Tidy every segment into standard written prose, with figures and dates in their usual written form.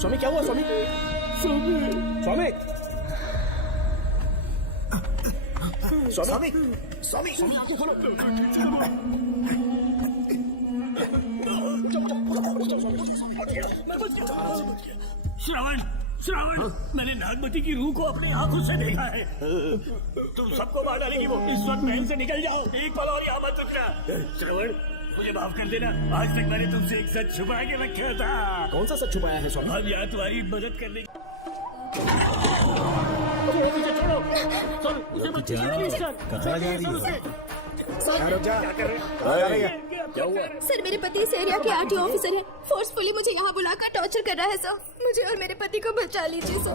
स्वामी क्या हुआ स्वामी? स्वामी स्वामी स्वामी स्वामी आंखें खोलो। श्रावण श्रावण, मैंने नागमती की रूह को अपनी आंखों से देखा है। तुम सबको मार डालेगी वो। इस वक्त महल से निकल जाओ, एक पल और यहाँ मत रुकना। श्रावण, मुझे माफ कर देना, आज तक मैंने तुमसे एक सच छुपा के रखा था। कौन सा सच छुपाया है स्वामी? हम यहाँ तुम्हारी मदद करने क्या हुआ? सर, मेरे पति इस एरिया के आरटीओ ऑफिसर हैं। फोर्सफुली मुझे यहाँ बुलाकर टॉर्चर कर रहा है सर। मुझे और मेरे पति को बचा लीजिए सर।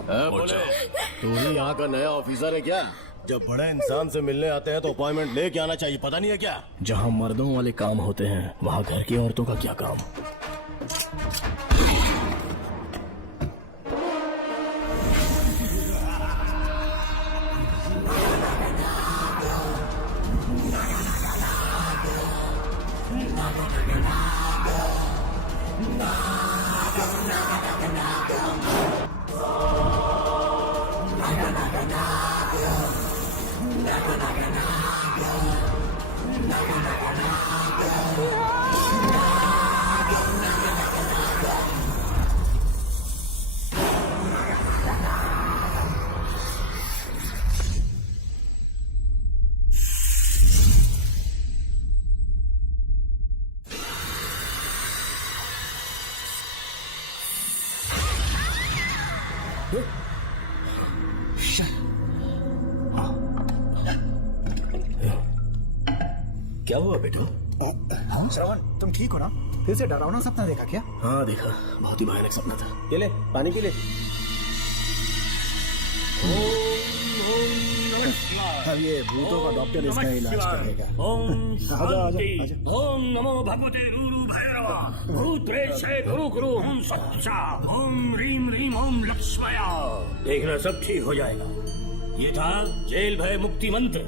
तू ही यहाँ का नया ऑफिसर है क्या? जब बड़े इंसान से मिलने आते हैं तो अपॉइंटमेंट लेके आना चाहिए, पता नहीं है क्या? जहाँ मर्दों वाले काम होते हैं वहाँ घर की औरतों का क्या काम? क्या हुआ बेटू? हाँ श्रवण, तुम ठीक हो ना? फिर से डरावना सपना देखा क्या? हाँ देखा, बहुत ही भयानक सपना था। ये ले पानी पी ले। अब ये भूतों का डॉक्टर इसका इलाज करेगा। ओम शांति। ओम नमो भगवते रूरू भैरव भूत प्रेत गुरु गुरु ओम सच्चा ओम रीम रीम ओम लक्ष्मया। देखना सब ठीक हो जाएगा। ये था जेल भय मुक्ति मंत्र।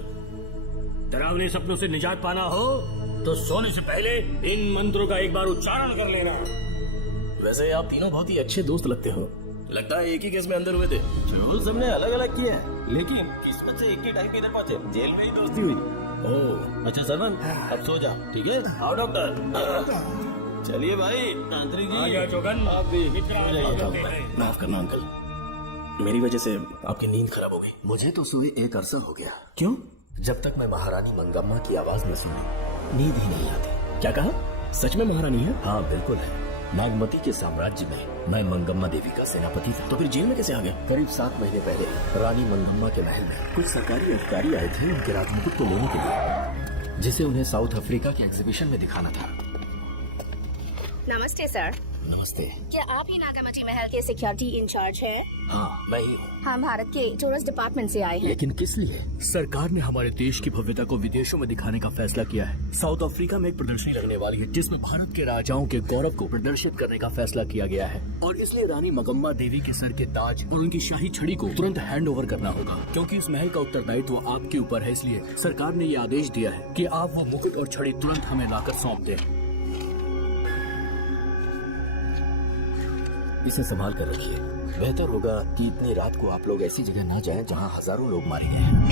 डरावने सपनों से निजात पाना हो तो सोने से पहले इन मंत्रों का एक बार उच्चारण कर लेना। वैसे आप तीनों बहुत ही अच्छे दोस्त लगते हो। लगता है एक ही केस में अंदर हुए थे। जो सबने अलग अलग किया है, लेकिन किस्मत से एक ही टाइम पे इधर पहुंचे। जेल में ही दोस्ती हुई। ओह अच्छा सरवन, अब सो जा, ठीक है? आओ डॉक्टर। चलिए भाई तांत्रिक जी, आजा जोगन, आप भी हैं। माफ करना अंकल, मेरी वजह से आपकी नींद खराब हो गई। मुझे तो सोए एक अरसा हो गया। क्यों? जब तक मैं महारानी मंगम्मा की आवाज न सुनी नींद ही नहीं आती। क्या कहा? सच में महारानी है? हाँ बिल्कुल है। नागमती के साम्राज्य में मैं मंगम्मा देवी का सेनापति था। तो फिर जेल में कैसे आ गया? करीब 7 महीने पहले रानी मंगम्मा के महल में कुछ सरकारी अधिकारी आए थे उनके राजमुकुट को लेने के लिए, जिसे उन्हें साउथ अफ्रीका के एग्जीबिशन में दिखाना था। नमस्ते सर। नमस्ते। क्या आप ही नागामती महल के सिक्योरिटी इंचार्ज हैं? हाँ मैं ही हूँ। हम भारत के टूरिस्ट डिपार्टमेंट से आए हैं। लेकिन किस लिए? सरकार ने हमारे देश की भव्यता को विदेशों में दिखाने का फैसला किया है। साउथ अफ्रीका में एक प्रदर्शनी लगने वाली है जिसमें भारत के राजाओं के गौरव को प्रदर्शित करने का फैसला किया गया है, और इसलिए रानी मंगम्मा देवी के सर के ताज और उनकी शाही छड़ी को तुरंत हैंड ओवर करना होगा। क्योंकि इस महल का उत्तरदायित्व आपके ऊपर है, इसलिए सरकार ने ये आदेश दिया है कि आप वो मुकुट और छड़ी तुरंत हमें लाकर सौंप दें। इसे संभाल कर रखिए। बेहतर होगा कि इतनी रात को आप लोग ऐसी जगह न जाएं जहां हजारों लोग मारे गए हैं।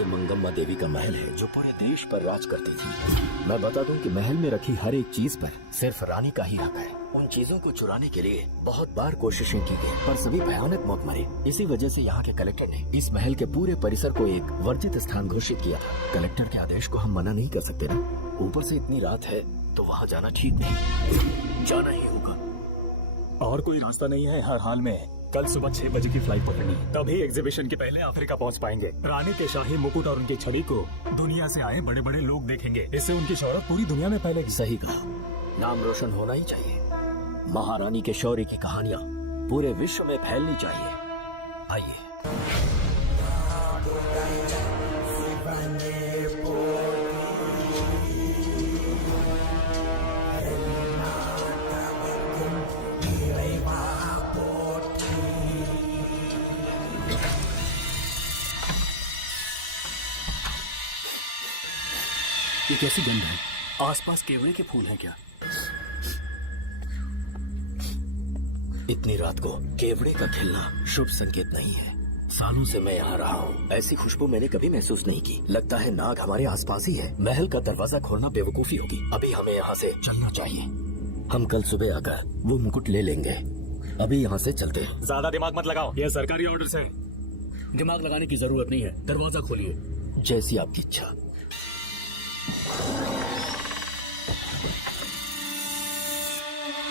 ये मंगम्मा देवी का महल है जो पूरे देश पर राज करती थी। मैं बता दूं कि महल में रखी हर एक चीज पर सिर्फ रानी का ही हक है। उन चीजों को चुराने के लिए बहुत बार कोशिशें की गई, पर सभी भयानक मौत मरे। इसी वजह से यहाँ के कलेक्टर ने इस महल के पूरे परिसर को एक वर्जित स्थान घोषित किया था। कलेक्टर के आदेश को हम मना नहीं कर सकते ना। ऊपर से इतनी रात है तो वहाँ जाना ठीक नहीं। जाना ही होगा। और कोई रास्ता नहीं है हर हाल में। कल सुबह 6 बजे की फ्लाइट पकड़नी है, तभी एग्जीबिशन के पहले अफ्रीका पहुंच पाएंगे। रानी के शाही मुकुट और उनकी छड़ी को दुनिया से आए बड़े बड़े लोग देखेंगे। इससे उनकी शोहरत पूरी दुनिया में फैलेगी। सही कहा, नाम रोशन होना ही चाहिए। महारानी के शौर्य की कहानियाँ पूरे विश्व में फैलनी चाहिए। आइए। ये कैसी गंध है? आसपास केवड़े के फूल हैं क्या? इतनी रात को केवड़े का खिलना शुभ संकेत नहीं है। सालों से मैं यहाँ रहा हूँ, ऐसी खुशबू मैंने कभी महसूस नहीं की। लगता है नाग हमारे आसपास ही है। महल का दरवाजा खोलना बेवकूफी होगी। अभी हमें यहाँ से चलना चाहिए। हम कल सुबह आकर वो मुकुट ले लेंगे। अभी यहाँ से चलते हैं। ज्यादा दिमाग मत लगाओ, ये सरकारी ऑर्डर है। दिमाग लगाने की जरूरत नहीं है। दरवाजा खोलिए। जैसी आपकी इच्छा।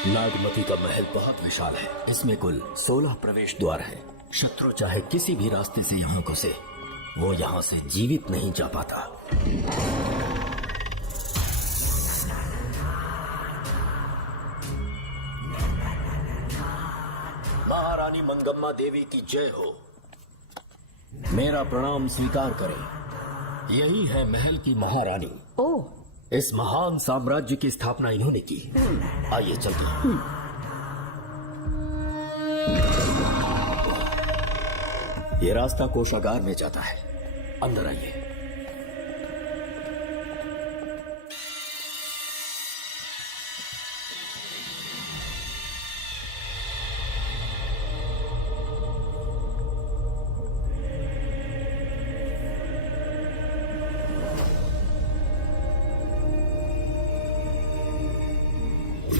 नागमती का महल बहुत विशाल है। इसमें कुल 16 प्रवेश द्वार है। शत्रु चाहे किसी भी रास्ते से यहाँ घुसे, वो यहाँ से जीवित नहीं जा पाता। महारानी मंगम्मा देवी की जय हो। मेरा प्रणाम स्वीकार करें। यही है महल की महारानी। ओह, इस महान साम्राज्य की स्थापना इन्होंने की। आइए चलते हैं। ये रास्ता कोषागार में जाता है। अंदर आइए।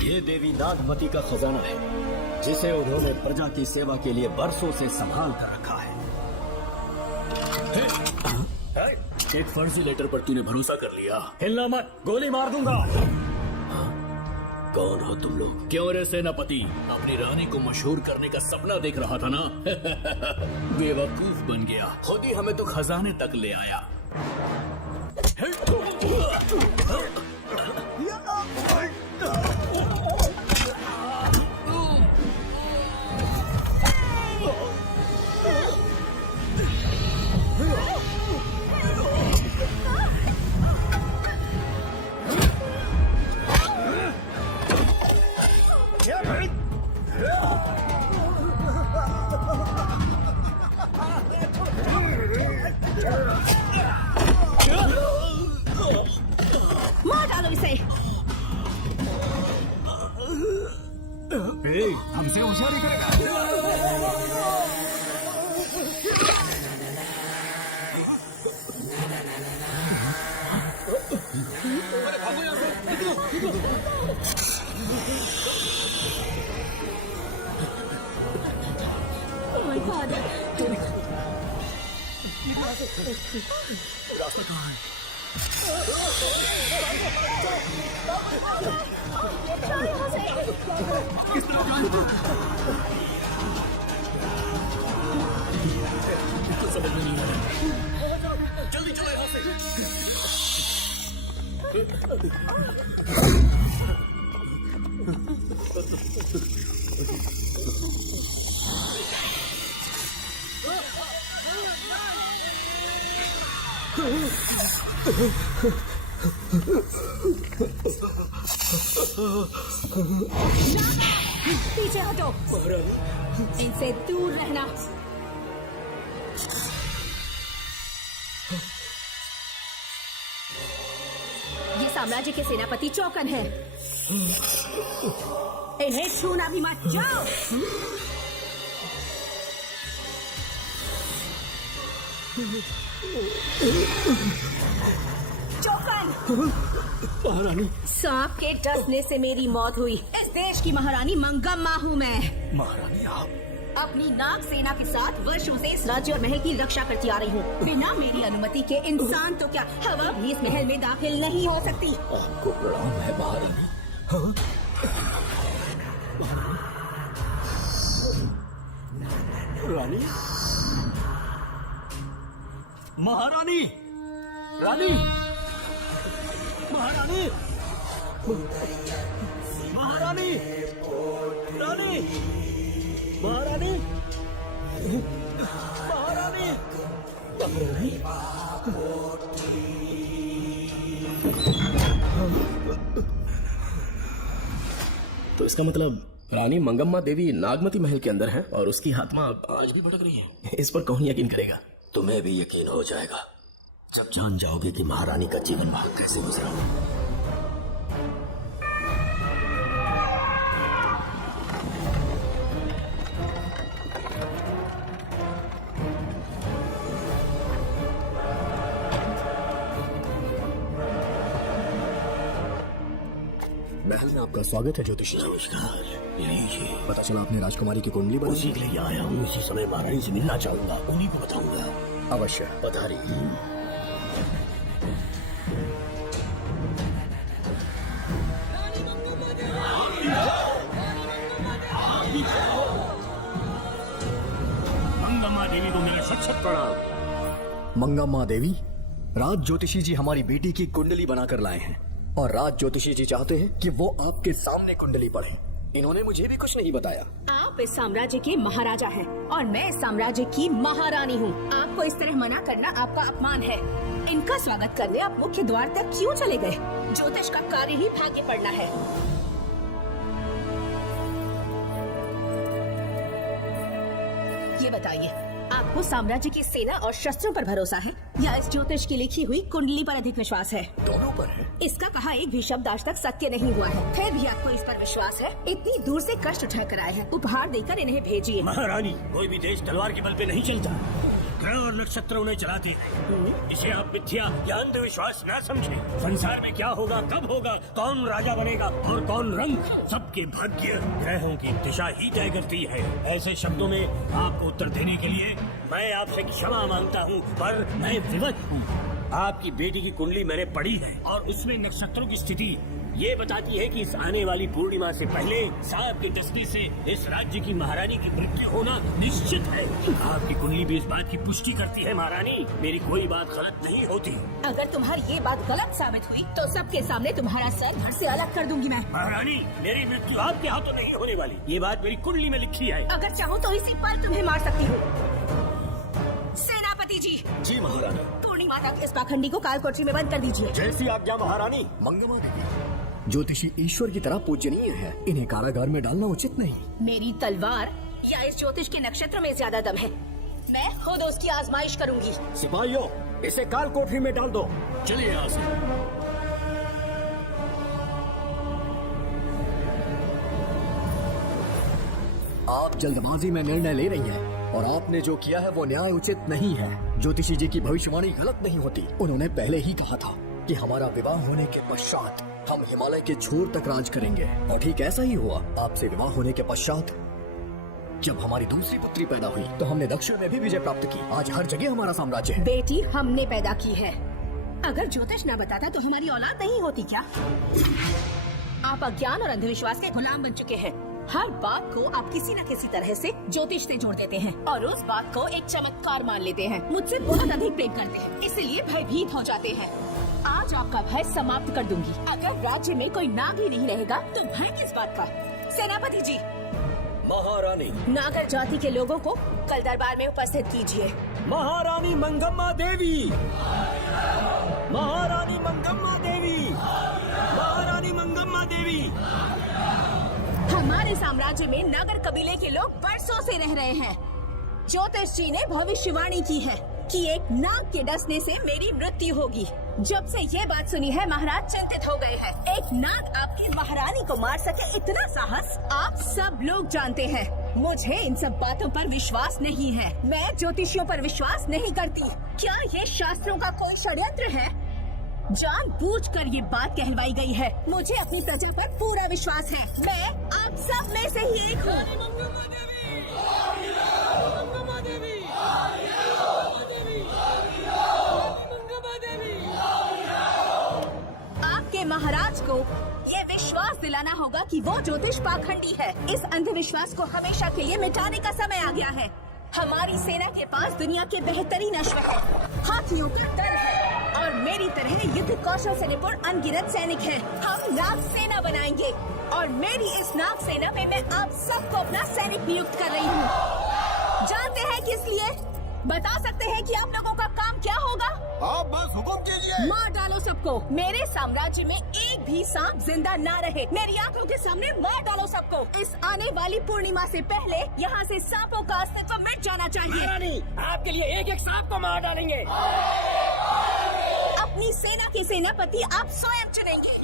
ये देवी नागमती का खजाना है, जिसे उन्होंने प्रजा की सेवा के लिए बरसों से संभाल कर रखा है। एक फर्जी लेटर पर तूने भरोसा कर लिया। हिलना मत, गोली मार दूंगा। कौन हो तुम लोग? क्यों रे सेनापति, अपनी रानी को मशहूर करने का सपना देख रहा था ना? बेवकूफ बन गया। खुद ही हमें तो खजाने तक ले आया। मार डालो इसे। हमसे होशियारी करेगा। Oh my God! रास्ता कहाँ है? किस तरफ जाएं? कुछ समझ में नहीं आ रहा। जल्दी चलो यहाँ से। पीछे हटो। इनसे दूर रहना। ये साम्राज्य के सेनापति चौकन है। इन्हें छूना भी मत। जाओ। चौकन, सांप के डसने से मेरी मौत हुई। इस देश की महारानी मंगम्मा हूँ मैं। महारानी आप? अपनी नाग सेना के साथ वर्षों से इस राज्य और महल की रक्षा करती आ रही हूँ। बिना मेरी अनुमति के इंसान तो क्या, हवा भी इस महल में दाखिल नहीं हो सकती। आपको प्रणाम है महारानी। रानी? महारानी? रानी? महारानी? महारानी? रानी? महारानी? महारानी? तो इसका मतलब रानी मंगम्मा देवी नागमती महल के अंदर है और उसकी आत्मा आज भी भटक रही है। इस पर कौन यकीन करेगा? तुम्हें भी यकीन हो जाएगा जब जान जाओगे कि महारानी का जीवन वहां कैसे गुजरा। महल में आपका स्वागत है ज्योतिषी। नमस्कार। लीजिए। पता चला आपने राजकुमारी की कुंडली बनाई। उसी के लिए आया हूँ। इसी समय महारानी से मिलना चाहूंगा, उन्हीं को बताऊंगा। अवश्य पधारिए। मंगम्मा देवी को मेरा शत शत प्रणाम। मंगम्मा देवी, राज ज्योतिषी जी हमारी बेटी की कुंडली बनाकर लाए हैं और राज ज्योतिषी जी चाहते हैं कि वो आपके सामने कुंडली पढ़े। इन्होंने मुझे भी कुछ नहीं बताया। आप इस साम्राज्य के महाराजा हैं और मैं इस साम्राज्य की महारानी हूँ। आपको इस तरह मना करना आपका अपमान है। इनका स्वागत करने आप मुख्य द्वार तक क्यों चले गए? ज्योतिष का कार्य ही भाग्य पढ़ना है। ये बताइए, आपको साम्राज्य की सेना और शस्त्रों पर भरोसा है या इस ज्योतिष की लिखी हुई कुंडली पर अधिक विश्वास है? दोनों पर है। इसका कहा एक भी शब्द आज तक सत्य नहीं हुआ है, फिर भी आपको इस पर विश्वास है? इतनी दूर से कष्ट उठाकर आए हैं, उपहार देकर इन्हें भेजिए। महारानी, कोई भी देश तलवार के बल पे नहीं चलता, ग्रह और नक्षत्र उन्हें चलाते हैं। इसे आप मिथ्या या अंधविश्वास न समझें। संसार में क्या होगा, कब होगा, कौन राजा बनेगा और कौन रंग, सबके भाग्य ग्रहों की दिशा ही तय करती है। ऐसे शब्दों में आपको उत्तर देने के लिए मैं आपसे क्षमा मांगता हूँ, पर मैं विवश हूँ। आपकी बेटी की कुंडली मैंने पढ़ी है और उसमें नक्षत्रों की स्थिति ये बताती है कि इस आने वाली पूर्णिमा से पहले सांप के डसने से इस राज्य की महारानी की मृत्यु होना निश्चित है। आपकी कुंडली भी इस बात की पुष्टि करती है। महारानी, मेरी कोई बात गलत नहीं होती। अगर तुम्हारी ये बात गलत साबित हुई तो सबके सामने तुम्हारा सर धड़ से अलग कर दूंगी मैं। महारानी, मेरी मृत्यु आपके हाथों नहीं होने वाली, ये बात मेरी कुंडली में लिखी है। अगर चाहूँ तो इसी पल तुम्हें मार सकती हूँ। सेनापति जी, जी महारानी। पूर्णिमा तक इस पाखंडी को काल कोठरी में बंद कर दीजिए। जैसी आज्ञा महारानी। मंगम्मा देवी, ज्योतिषी ईश्वर की तरह पूजनीय है, इन्हें कारागार में डालना उचित नहीं। मेरी तलवार या इस ज्योतिष के नक्षत्र में ज्यादा दम है। मैं खुद उसकी आजमाइश करूंगी। सिपाहियों, इसे काल कोठरी में डाल दो। चलिए यहाँ से। आप जल्दबाजी में निर्णय ले रही हैं और आपने जो किया है वो न्याय उचित नहीं है। ज्योतिषी जी की भविष्यवाणी गलत नहीं होती। उन्होंने पहले ही कहा था कि हमारा विवाह होने के पश्चात हम हिमालय के छोर तक राज करेंगे और ठीक ऐसा ही हुआ। आपसे विवाह होने के पश्चात जब हमारी दूसरी पुत्री पैदा हुई तो हमने दक्षिण में भी विजय प्राप्त की। आज हर जगह हमारा साम्राज्य है। बेटी हमने पैदा की है। अगर ज्योतिष न बताता तो हमारी औलाद नहीं होती क्या? आप अज्ञान और अंधविश्वास के गुलाम बन चुके हैं। हर बात को आप किसी न किसी तरह से ज्योतिष से जोड़ देते हैं और उस बात को एक चमत्कार मान लेते हैं। मुझसे बहुत अधिक प्रेम करते हैं, इसलिए भयभीत हो जाते हैं। आज आपका भय समाप्त कर दूंगी। अगर राज्य में कोई नाग ही नहीं रहेगा तो भय किस बात का? सेनापति जी। महारानी। नागर जाति के लोगों को कल दरबार में उपस्थित कीजिए। महारानी मंगम्मा देवी, महारानी मंगम्मा देवी, महारानी मंगम्मा देवी। हमारे साम्राज्य में नागर कबीले के लोग बरसों से रह रहे हैं। ज्योतिष जी ने भविष्यवाणी की है कि एक नाग के डसने से मेरी मृत्यु होगी। जब से ये बात सुनी है महाराज चिंतित हो गए हैं। एक नाग आपकी एक महारानी को मार सके इतना साहस? आप सब लोग जानते हैं मुझे इन सब बातों पर विश्वास नहीं है। मैं ज्योतिषियों पर विश्वास नहीं करती। क्या ये शास्त्रों का कोई षड्यंत्र है? जानबूझकर ये बात कहलवाई गई है। मुझे अपनी प्रजा पर पूरा विश्वास है। मैं आप सब में से ही एक हूँ। आपके महाराज को ये विश्वास दिलाना होगा कि वो ज्योतिष पाखंडी है। इस अंधविश्वास को हमेशा के लिए मिटाने का समय आ गया है। हमारी सेना के पास दुनिया के बेहतरीन अश्व है, हाथियों का दल है और मेरी तरह युद्ध कौशल से निपुण अनगिनत सैनिक हैं। हम नाग सेना बनाएंगे और मेरी इस नाग सेना में मैं आप सबको अपना सैनिक नियुक्त कर रही हूँ। जानते हैं किस लिए? बता सकते हैं कि आप लोगों का काम क्या होगा? आप बस हुक्म कीजिए। मार डालो सबको। मेरे साम्राज्य में एक भी सांप जिंदा ना रहे। मेरी आंखों के सामने मार डालो सबको। इस आने वाली पूर्णिमा से पहले यहाँ से सांपों का अस्तित्व मिट जाना चाहिए। रानी, आपके लिए एक एक सांप को मार डालेंगे। अपनी सेना के सेनापति आप स्वयं चुनेंगे।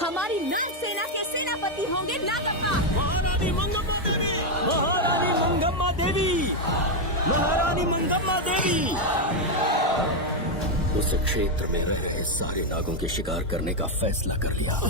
हमारी नाग सेना के सेनापति होंगे नागप्पा। महारानी मंगम्मा देवी, महारानी मंगम्मा देवी, महारानी मंगम्मा देवी। उस क्षेत्र में रह रहे सारे नागों के शिकार करने का फैसला कर लिया।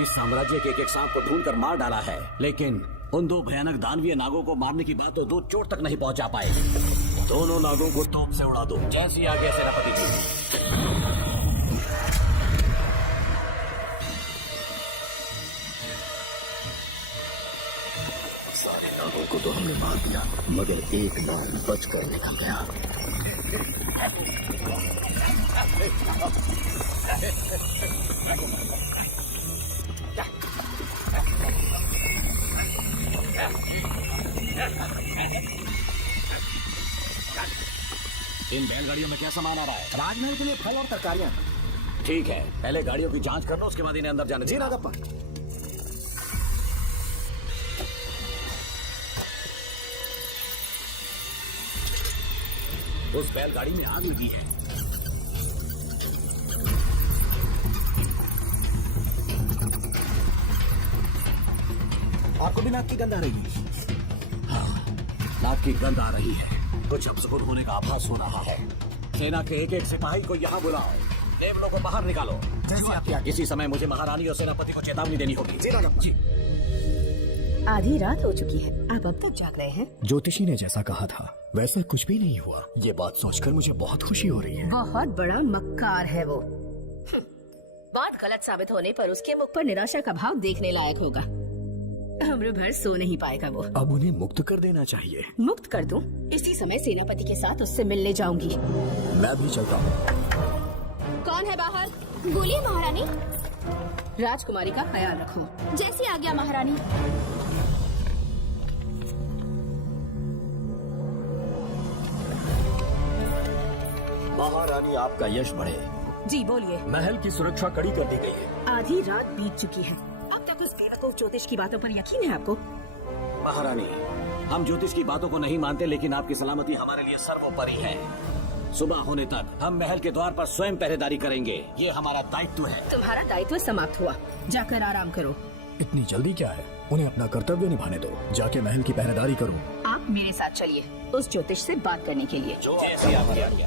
इस साम्राज्य के एक सांप को ढूंढकर मार डाला है, लेकिन उन दो भयानक दानवीय नागों को मारने की बात तो दो चोट तक नहीं पहुंचा पाएगी। दोनों नागों को तोप से उड़ा दो, जैसी आगे सेनापति जी। सारे नागों को तो हमने मार दिया, मगर एक नाग बचकर निकल गया। इन बैलगाड़ियों में क्या सामान आ रहा है? राजमहल के लिए फल और तरकारियां। ठीक है, पहले गाड़ियों की जांच कर लो, उसके बाद इन्हें अंदर जाने जी देना। नागप्पा। उस बैलगाड़ी में आग लगी है। आपको भी नाक की गंध आ रही है? नाक की गंध आ रही है, कुछ अपशकुन होने का आभास हो रहा है। सेना के एक एक सिपाही को यहाँ बुलाओ, देवलों को बाहर निकालो। जैसे आप आज्ञा। इसी समय मुझे महारानी और सेनापति को चेतावनी देनी होगी। जी राघव जी। आधी रात हो चुकी है, आप अब तक जाग रहे हैं। ज्योतिषी ने जैसा कहा था वैसा कुछ भी नहीं हुआ। ये बात सोचकर मुझे बहुत खुशी हो रही है। बहुत बड़ा मक्कार है वो। बात गलत साबित होने पर उसके मुख पर निराशा का भाव देखने लायक होगा। उम्र भर सो नहीं पाएगा वो। अब उन्हें मुक्त कर देना चाहिए। मुक्त कर दूं? इसी समय सेनापति के साथ उससे मिलने जाऊंगी। मैं भी चलता हूँ। कौन है बाहर? बोलिए महारानी। राजकुमारी का ख्याल रखो। जैसी आज्ञा महारानी। महारानी आपका यश बढ़े। जी बोलिए। महल की सुरक्षा कड़ी कर दी गई है। आधी रात बीत चुकी है, अब तक उस बेवकूफ ज्योतिष की बातों पर यकीन है आपको? महारानी, हम ज्योतिष की बातों को नहीं मानते, लेकिन आपकी सलामती हमारे लिए सर्वोपरि है। सुबह होने तक हम महल के द्वार पर स्वयं पहरेदारी करेंगे। ये हमारा दायित्व है। तुम्हारा दायित्व समाप्त हुआ, जाकर आराम करो। इतनी जल्दी क्या है? उन्हें अपना कर्तव्य निभाने दो। जाके महल की पहरेदारी करो। आप मेरे साथ चलिए उस ज्योतिष से बात करने के लिए। जो ऐसी आपकी आज्ञा।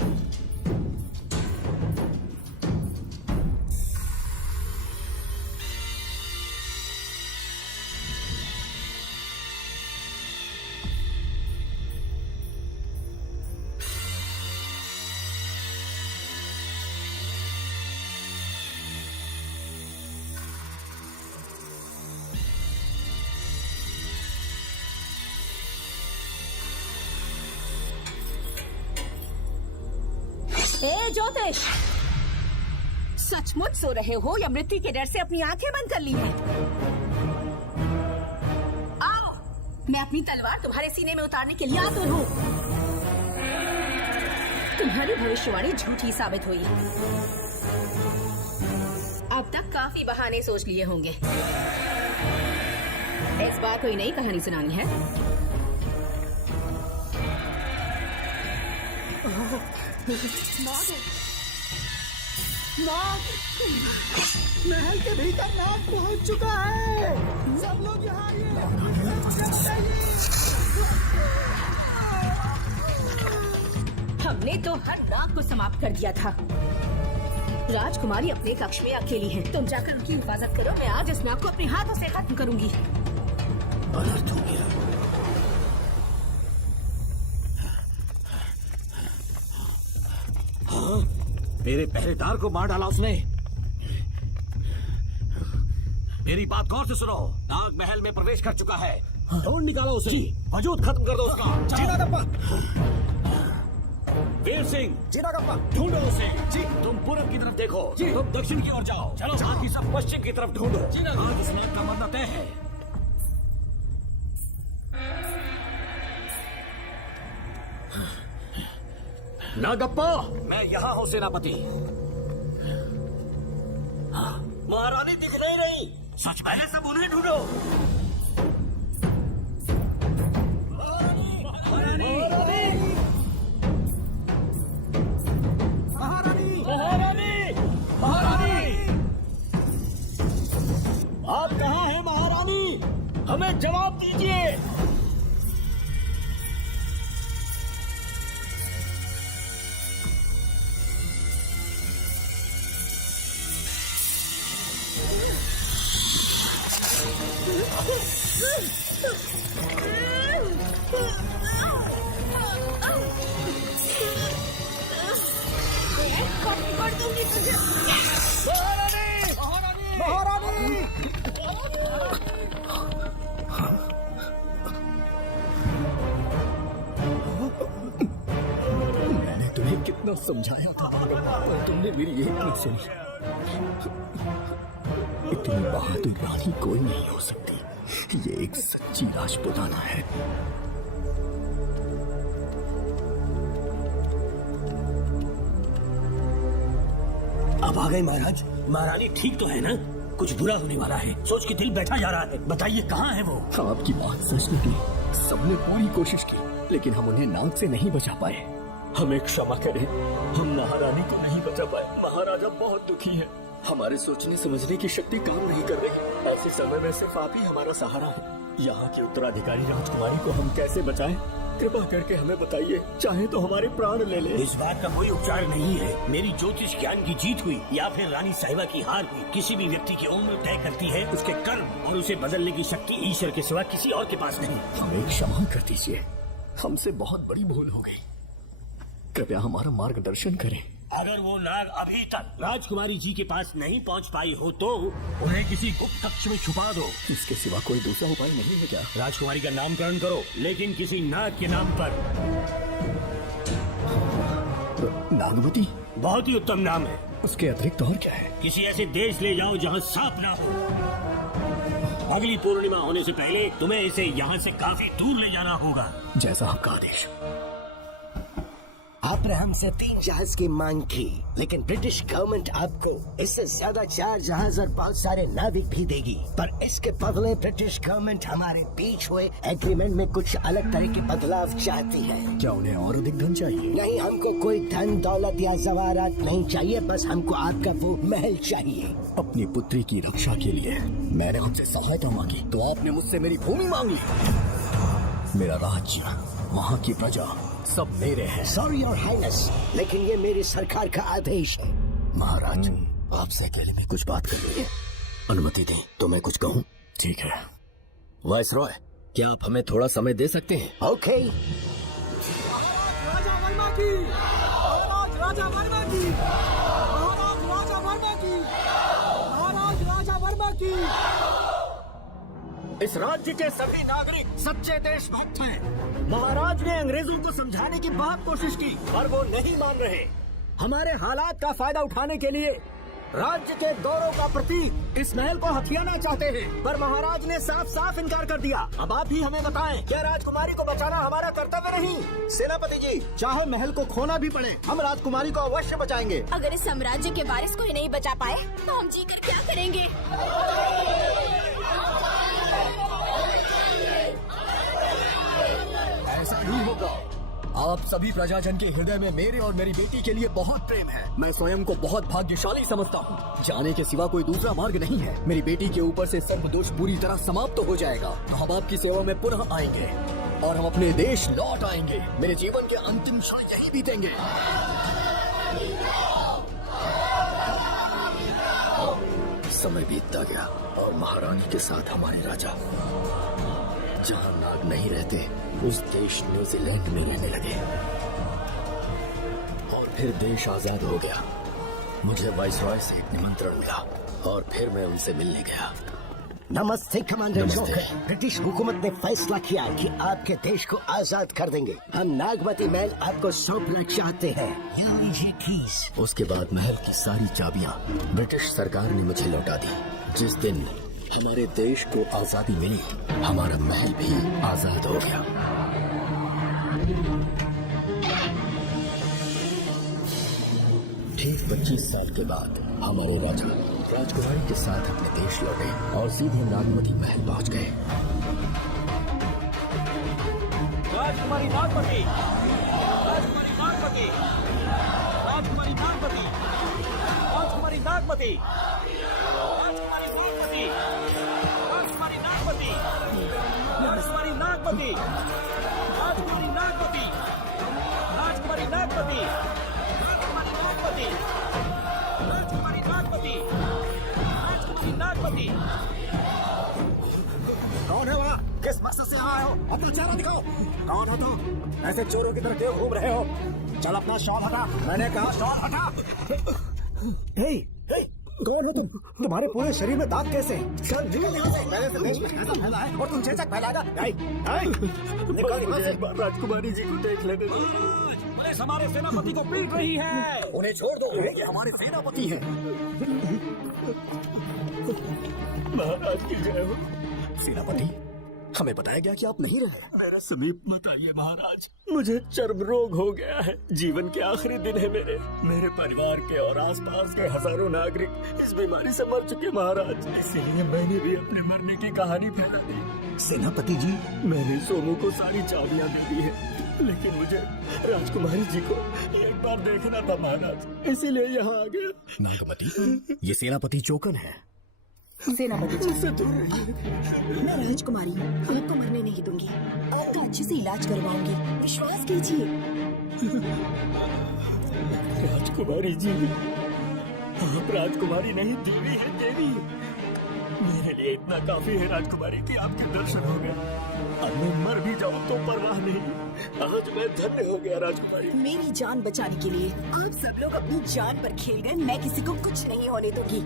ए ज्योतिष, सचमुच सो रहे हो या मृत्यु के डर से अपनी आंखें बंद कर ली हैं? आओ, मैं अपनी तलवार तुम्हारे सीने में उतारने के लिए आतुर हूँ। तुम्हारी भविष्यवाणी झूठी साबित हुई। अब तक काफी बहाने सोच लिए होंगे। इस बार कोई नई कहानी सुनानी है? महल के भीतर नाग पहुंच चुका है। सब लोग यहाँ आइए। हमने तो हर नाग को समाप्त कर दिया था। राजकुमारी अपने कक्ष में अकेली है। तुम जाकर उनकी हिफाजत करो। मैं आज इस नाग को अपने हाथों से खत्म करूंगी। अनर्थ हो गया। हाँ? मेरे पहरेदार को मार डाला उसने। मेरी बात गौर से सुनो। नाग महल में प्रवेश कर चुका है। ढूंढ निकालो उसे। वजूद खत्म कर दो उसका। जी राघव। वीर सिंह, जी राघव। ढूंढो उसे। जी। तुम पूरब की तरफ देखो। जी। तुम दक्षिण की ओर जाओ। चलो। बाकी सब पश्चिम की तरफ ढूंढो। आज इस नाग का मरना तय है। नागप्पा, मैं यहाँ हूँ सेनापति। महारानी दिख नहीं रही। सच पहले सब उन्हें ढूंढो। आप कहाँ हैं महारानी? हमें जवाब दीजिए। मैंने तुम्हें कितना समझाया था पर तुमने मेरी एक नहीं सुनी। इतनी बहादुर रानी कोई नहीं हो सकती। ये एक सच्ची राजपुताना है। अब आ गए महाराज। महारानी ठीक तो है ना? कुछ बुरा होने वाला है, सोच के दिल बैठा जा रहा है। बताइए कहाँ है वो? आपकी बात सच निकली। सबने पूरी कोशिश की लेकिन हम उन्हें नाग से नहीं बचा पाए। हमें क्षमा करें, हम महारानी को नहीं बचा पाए। महाराजा बहुत दुखी है। हमारे सोचने समझने की शक्ति काम नहीं कर रही। ऐसे समय में सिर्फ आप ही हमारा सहारा है। यहाँ की उत्तराधिकारी राजकुमारी को हम कैसे बचाएं? कृपा करके हमें बताइए, चाहे तो हमारे प्राण ले ले। इस बात का कोई उपचार नहीं है। मेरी ज्योतिष ज्ञान की जीत हुई या फिर रानी साहिबा की हार हुई। किसी भी व्यक्ति की उम्र तय करती है उसके कर्म, और उसे बदलने की शक्ति ईश्वर के सिवा किसी और के पास नहीं। हमें क्षमा कर दीजिए, हमसे बहुत बड़ी भूल हो गई। कृपया हमारा मार्गदर्शन करें। अगर वो नाग अभी तक राजकुमारी जी के पास नहीं पहुंच पाई हो तो उन्हें किसी गुप्त कक्ष में छुपा दो। इसके सिवा कोई दूसरा उपाय नहीं है क्या? राजकुमारी का नामकरण करो, लेकिन किसी नाग के नाम पर। नागवती बहुत ही उत्तम नाम है। उसके अतिरिक्त और क्या है? किसी ऐसे देश ले जाओ जहाँ सांप ना हो। अगली पूर्णिमा होने से पहले तुम्हें इसे यहाँ से काफी दूर ले जाना होगा। जैसा आपका आदेश। आपने हमसे 3 जहाज की मांग की, लेकिन ब्रिटिश गवर्नमेंट आपको इससे ज्यादा 4 जहाज और बहुत सारे नाविक भी देगी। पर इसके बदले ब्रिटिश गवर्नमेंट हमारे बीच हुए एग्रीमेंट में कुछ अलग तरह के बदलाव चाहती है। क्या उन्हें और अधिक धन चाहिए? नहीं, हमको कोई धन दौलत या जवाहरात नहीं चाहिए, बस हमको आपका वो महल चाहिए। अपनी पुत्री की रक्षा के लिए मैंने उनसे सहायता मांगी तो आपने मुझसे मेरी भूमि मांगी। मेरा राज्य, वहाँ की प्रजा सब मेरे हैं। सॉरी योर हाइनेस, लेकिन ये मेरी सरकार का आदेश है। महाराज, आपसे अकेले में कुछ बात करनी है। अनुमति दें तो मैं कुछ कहूँ? ठीक है। वाइसरॉय, क्या आप हमें थोड़ा समय दे सकते हैं? ओके। राजा वर्मा की, महाराज राजा वर्मा की, महाराज राजा वर्मा की, महाराज राजा वर्मा की। इस राज्य के सभी नागरिक सच्चे देशभक्त हैं। महाराज ने अंग्रेजों को समझाने की बहुत कोशिश की, पर वो नहीं मान रहे। हमारे हालात का फायदा उठाने के लिए राज्य के गौरव का प्रतीक इस महल को हथियाना चाहते हैं, पर महाराज ने साफ साफ इनकार कर दिया। अब आप ही हमें बताएं, क्या राजकुमारी को बचाना हमारा कर्तव्य नहीं? सेनापति जी, चाहे महल को खोना भी पड़े, हम राजकुमारी को अवश्य बचाएंगे। अगर इस साम्राज्य के वारिस को ही नहीं बचा पाए तो हम जीकर क्या करेंगे? ऐसा नहीं होगा। आप सभी प्रजाजन के हृदय में मेरे और मेरी बेटी के लिए बहुत प्रेम है। मैं स्वयं को बहुत भाग्यशाली समझता हूँ। जाने के सिवा कोई दूसरा मार्ग नहीं है। मेरी बेटी के ऊपर से सर्प दोष पूरी तरह समाप्त हो जाएगा। हम आपकी सेवा में पुनः आएंगे और हम अपने देश लौट आएंगे। मेरे जीवन के अंतिम क्षण यही बीतेंगे। समय बीतता गया और महारानी के साथ हमारे राजा, जहाँ नाग नहीं रहते उस देश न्यूजीलैंड में रहने लगे और फिर देश आजाद हो गया। मुझे वाइसरॉय से एक निमंत्रण मिला और फिर मैं उनसे मिलने गया। नमस्ते कमांडर नमस्ते। जोकर। ब्रिटिश हुकूमत ने फैसला किया कि आपके देश को आजाद कर देंगे। हम नागवती महल आपको सौंपना चाहते हैं। ये लीजिए कीज। उसके बाद महल की सारी चाबियां ब्रिटिश सरकार ने मुझे लौटा दी। जिस दिन हमारे देश को आजादी मिली, हमारा महल भी आजाद हो गया। ठीक 25 साल के बाद हमारे राजा राजकुमारी के साथ अपने देश लौटे और सीधे नागवती महल पहुंच गए। राजकुमारी नागवती, राजकुमारी नागवती, राजकुमारी नागवती, राजकुमारी नागवती, राजकुमारी नागवती, राजकुमारी नागवती, राजकुमारी नागवती, राजकुमारी नागवती, राजकुमारी नागवती, राजकुमारी नागवती, राजकुमारी नागवती, राजकुमारी नागवती। कौन है वहाँ? किस मकसद से आए हो? अपना चेहरा दिखाओ। कौन हो तुम? ऐसे चोरों की तरह क्यों घूम रहे हो? चल अपना शॉल हटा। मैंने कहा शॉल हटा। हे, हे, कौन हो तुम? तुम्हारे पूरे शरीर में दाग कैसे? चल निकल यहाँ से। पहले से देश में कैसा फैला है और तुम चेचक फैलाएगा? निकल यहाँ से। राजकुमारी जी को देख लेने दो। पुलिस हमारे सेनापति को पीट रही है। उन्हें छोड़ दो, ये हमारे सेनापति हैं। महाराज की जय हो। सेनापति, हमें बताया गया कि आप नहीं रहे। मेरा समीप मत आइए महाराज, मुझे चर्म रोग हो गया है। जीवन के आखिरी दिन है मेरे परिवार के और आसपास के हजारों नागरिक इस बीमारी से मर चुके महाराज। इसीलिए मैंने भी अपने मरने की कहानी फैला दी। सेनापति जी, मैंने सोमू को सारी चाबियां दे दी है। लेकिन मुझे राजकुमारी जी को एक बार देखना था महाराज, इसीलिए यहाँ आ गया। नागमती, ये सेनापति चोकन है। सेनापति जी, मुझसे दूर रहिए। मैं राजकुमारी आपको मरने नहीं दूंगी, आपका अच्छे से इलाज करवाऊंगी, विश्वास कीजिए। राजकुमारी जी, आप राजकुमारी नहीं देवी है, देवी। मेरे लिए इतना काफी है राजकुमारी कि आपके दर्शन हो गए। अब मैं मर भी जाऊं तो परवाह नहीं, आज मैं धन्य हो गया राजकुमारी। मेरी जान बचाने के लिए आप सब लोग अपनी जान पर खेल गए, मैं किसी को कुछ नहीं होने दूंगी।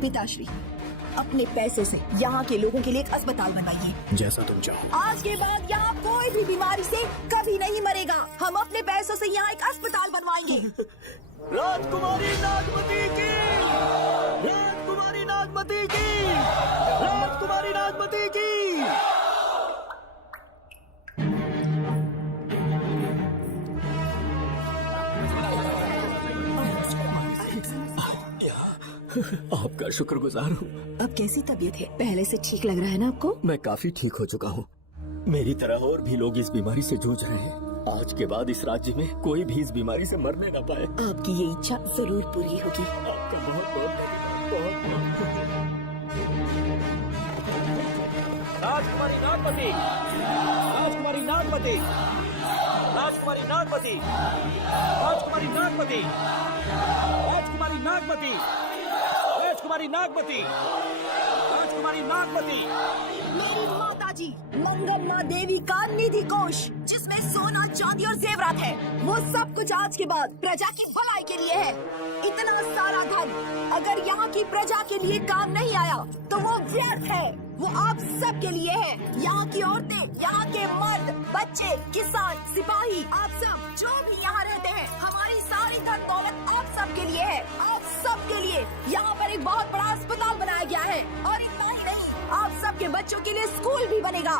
पिताश्री, अपने पैसे से यहाँ के लोगों के लिए एक अस्पताल बनवाइए। जैसा तुम चाहो। आज के बाद यहाँ कोई भी बीमारी से कभी नहीं मरेगा। हम अपने पैसों से यहाँ एक अस्पताल बनवाएंगे। राजकुमारी नागमती की, राजकुमारी नागमती की, राजकुमारी नागमती की। आपका शुक्रगुजार हूँ। अब कैसी तबीयत है? पहले से ठीक लग रहा है ना आपको? मैं काफी ठीक हो चुका हूँ। मेरी तरह और भी लोग इस बीमारी से जूझ रहे हैं। आज के बाद इस राज्य में कोई भी इस बीमारी से मरने न पाए। आपकी ये इच्छा जरूर पूरी होगी। आपका बहुत बहुत राजकुमारी नागमती, राजकुमारी नागमती, राजकुमारी नागमती, राजकुमारी नागमती, राजकुमारी नागमती, राजकुमारी नागमती, राजकुमारी नागमती। मेरी माता जी मंगम्मा देवी का निधि कोष, जिसमें सोना, चांदी और जेवरात है, वो सब कुछ आज के बाद प्रजा की भलाई के लिए है। इतना सारा धन अगर यहाँ की प्रजा के लिए काम नहीं आया तो वो व्यर्थ है। वो आप सब के लिए है। यहाँ की औरतें, यहाँ के मर्द, बच्चे, किसान, सिपाही, आप सब जो भी यहाँ रहते हैं, हमारी सारी धन दौलत आप सब के लिए है। आप सब के लिए यहाँ पर एक बहुत बड़ा अस्पताल बनाया गया है, और इतना ही नहीं, आप सब के बच्चों के लिए स्कूल भी बनेगा।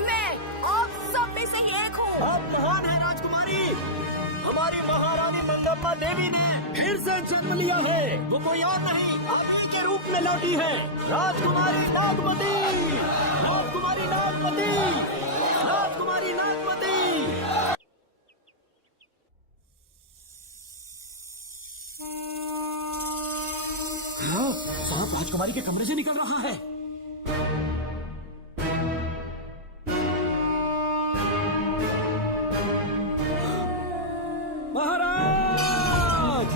मैं आप सब में से ही एक हूँ। आप महान है राजकुमारी। हमारी महारानी मंगम्मा देवी ने फिर से जन्म लिया है। वो कोई और नहीं, आप ही के रूप में लौटी है। राजकुमारी नागमती, राजकुमारी नागमती, राजकुमारी नागमती। सांप राजकुमारी के कमरे से निकल रहा है। महाराज,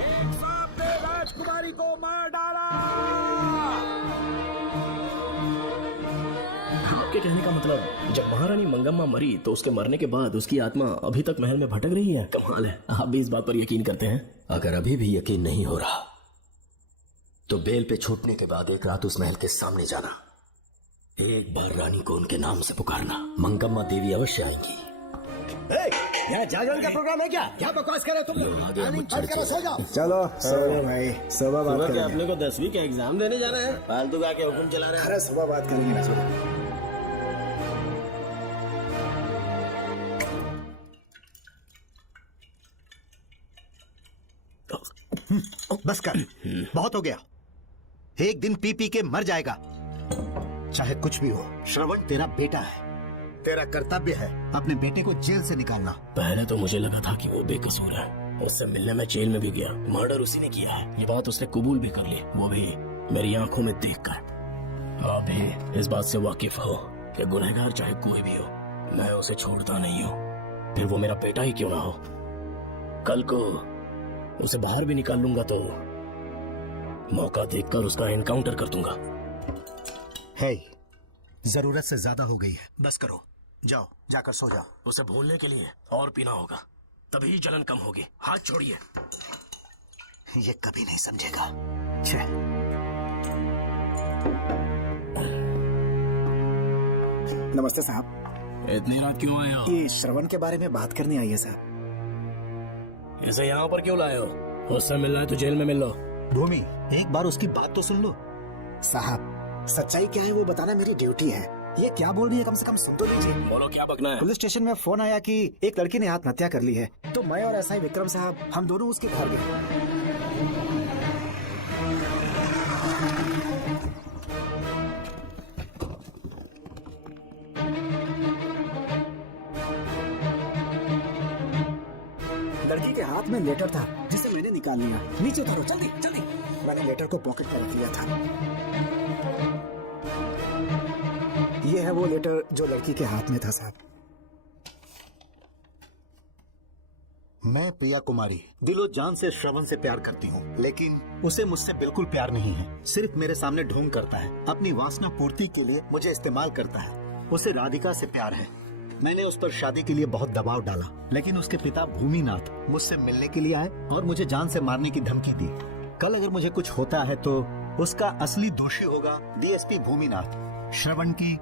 एक सांप ने राजकुमारी को मार डाला। आपके कहने का मतलब, जब महारानी मंगम्मा मरी तो उसके मरने के बाद उसकी आत्मा अभी तक महल में भटक रही है? कमाल है, आप भी इस बात पर यकीन करते हैं? अगर अभी भी यकीन नहीं हो रहा तो बेल पे छूटने के बाद एक रात उस महल के सामने जाना, एक बार रानी को उनके नाम से पुकारना, मंगम्मा देवी अवश्य आएंगी। यहाँ जागरण का प्रोग्राम है क्या? क्या बकवास कर रहे हो तुम लोग? बंद करो, सो जाओ। चलो सो भाई, सुबह बात करेंगे। अपने को 10वीं का एग्जाम देने जाना है, फालतू का के हुक्म चला रहे हैं। अरे सुबह बात करेंगे ना सुबह। बस कर, बहुत हो गया। एक दिन पी पी के मर जाएगा, चाहे कुछ भी हो। श्रवण तेरा बेटा है, तेरा कर्तव्य है अपने बेटे को जेल से निकालना। पहले तो मुझे लगा था कि वो बेकसूर है, उससे मिलने में जेल में भी गया, मर्डर उसी ने किया है, ये बात उसने कबूल भी कर ली, वो भी मेरी आंखों में देखकर। आप भी इस बात से वाकिफ हो कि गुनहगार चाहे कोई भी हो, मैं उसे छोड़ता नहीं हूँ, फिर वो मेरा बेटा ही क्यों ना हो। कल को उसे बाहर भी निकाल लूंगा तो मौका देखकर उसका एनकाउंटर कर दूंगा। है, जरूरत से ज्यादा हो गई है, बस करो, जाओ, जाकर सो जाओ। उसे भूलने के लिए और पीना होगा, तभी जलन कम होगी। हाथ छोड़िए। ये कभी नहीं समझेगा। छे। नमस्ते साहब। इतनी रात क्यों आए हो? ये श्रवण के बारे में बात करने आई है साहब। इसे यहाँ पर क्यों लाए हो? उससे मिलना है तो जेल में मिल लो। भूमि, एक बार उसकी बात तो सुन लो। साहब, सच्चाई क्या है वो बताना मेरी ड्यूटी है। ये क्या बोल रही है, कम से कम सुन तो लीजिए। बोलो, क्या बकना है? पुलिस स्टेशन में फोन आया कि एक लड़की ने आत्महत्या कर ली है, तो मैं और एसआई विक्रम साहब हम दोनों उसके घर गए। हाथ में लेटर था जिसे मैंने निकाल लिया। नीचे उतारो, जल्दी जल्दी। मैंने लेटर को पॉकेट में रख लिया था। ये है वो लेटर जो लड़की के हाथ में था साहब। मैं प्रिया कुमारी दिलो जान से श्रवण से प्यार करती हूँ, लेकिन उसे मुझसे बिल्कुल प्यार नहीं है। सिर्फ मेरे सामने ढोंग करता है, अपनी वासना पूर्ति के लिए मुझे इस्तेमाल करता है। उसे राधिका से प्यार है। मैंने उस पर शादी के लिए बहुत दबाव डाला, लेकिन उसके पिता भूमिनाथ मुझसे मिलने के लिए आए और मुझे जान से मारने की धमकी दी। कल अगर मुझे कुछ होता है तो उसका असली दोषी होगा डीएसपी भूमिनाथ। श्रवण की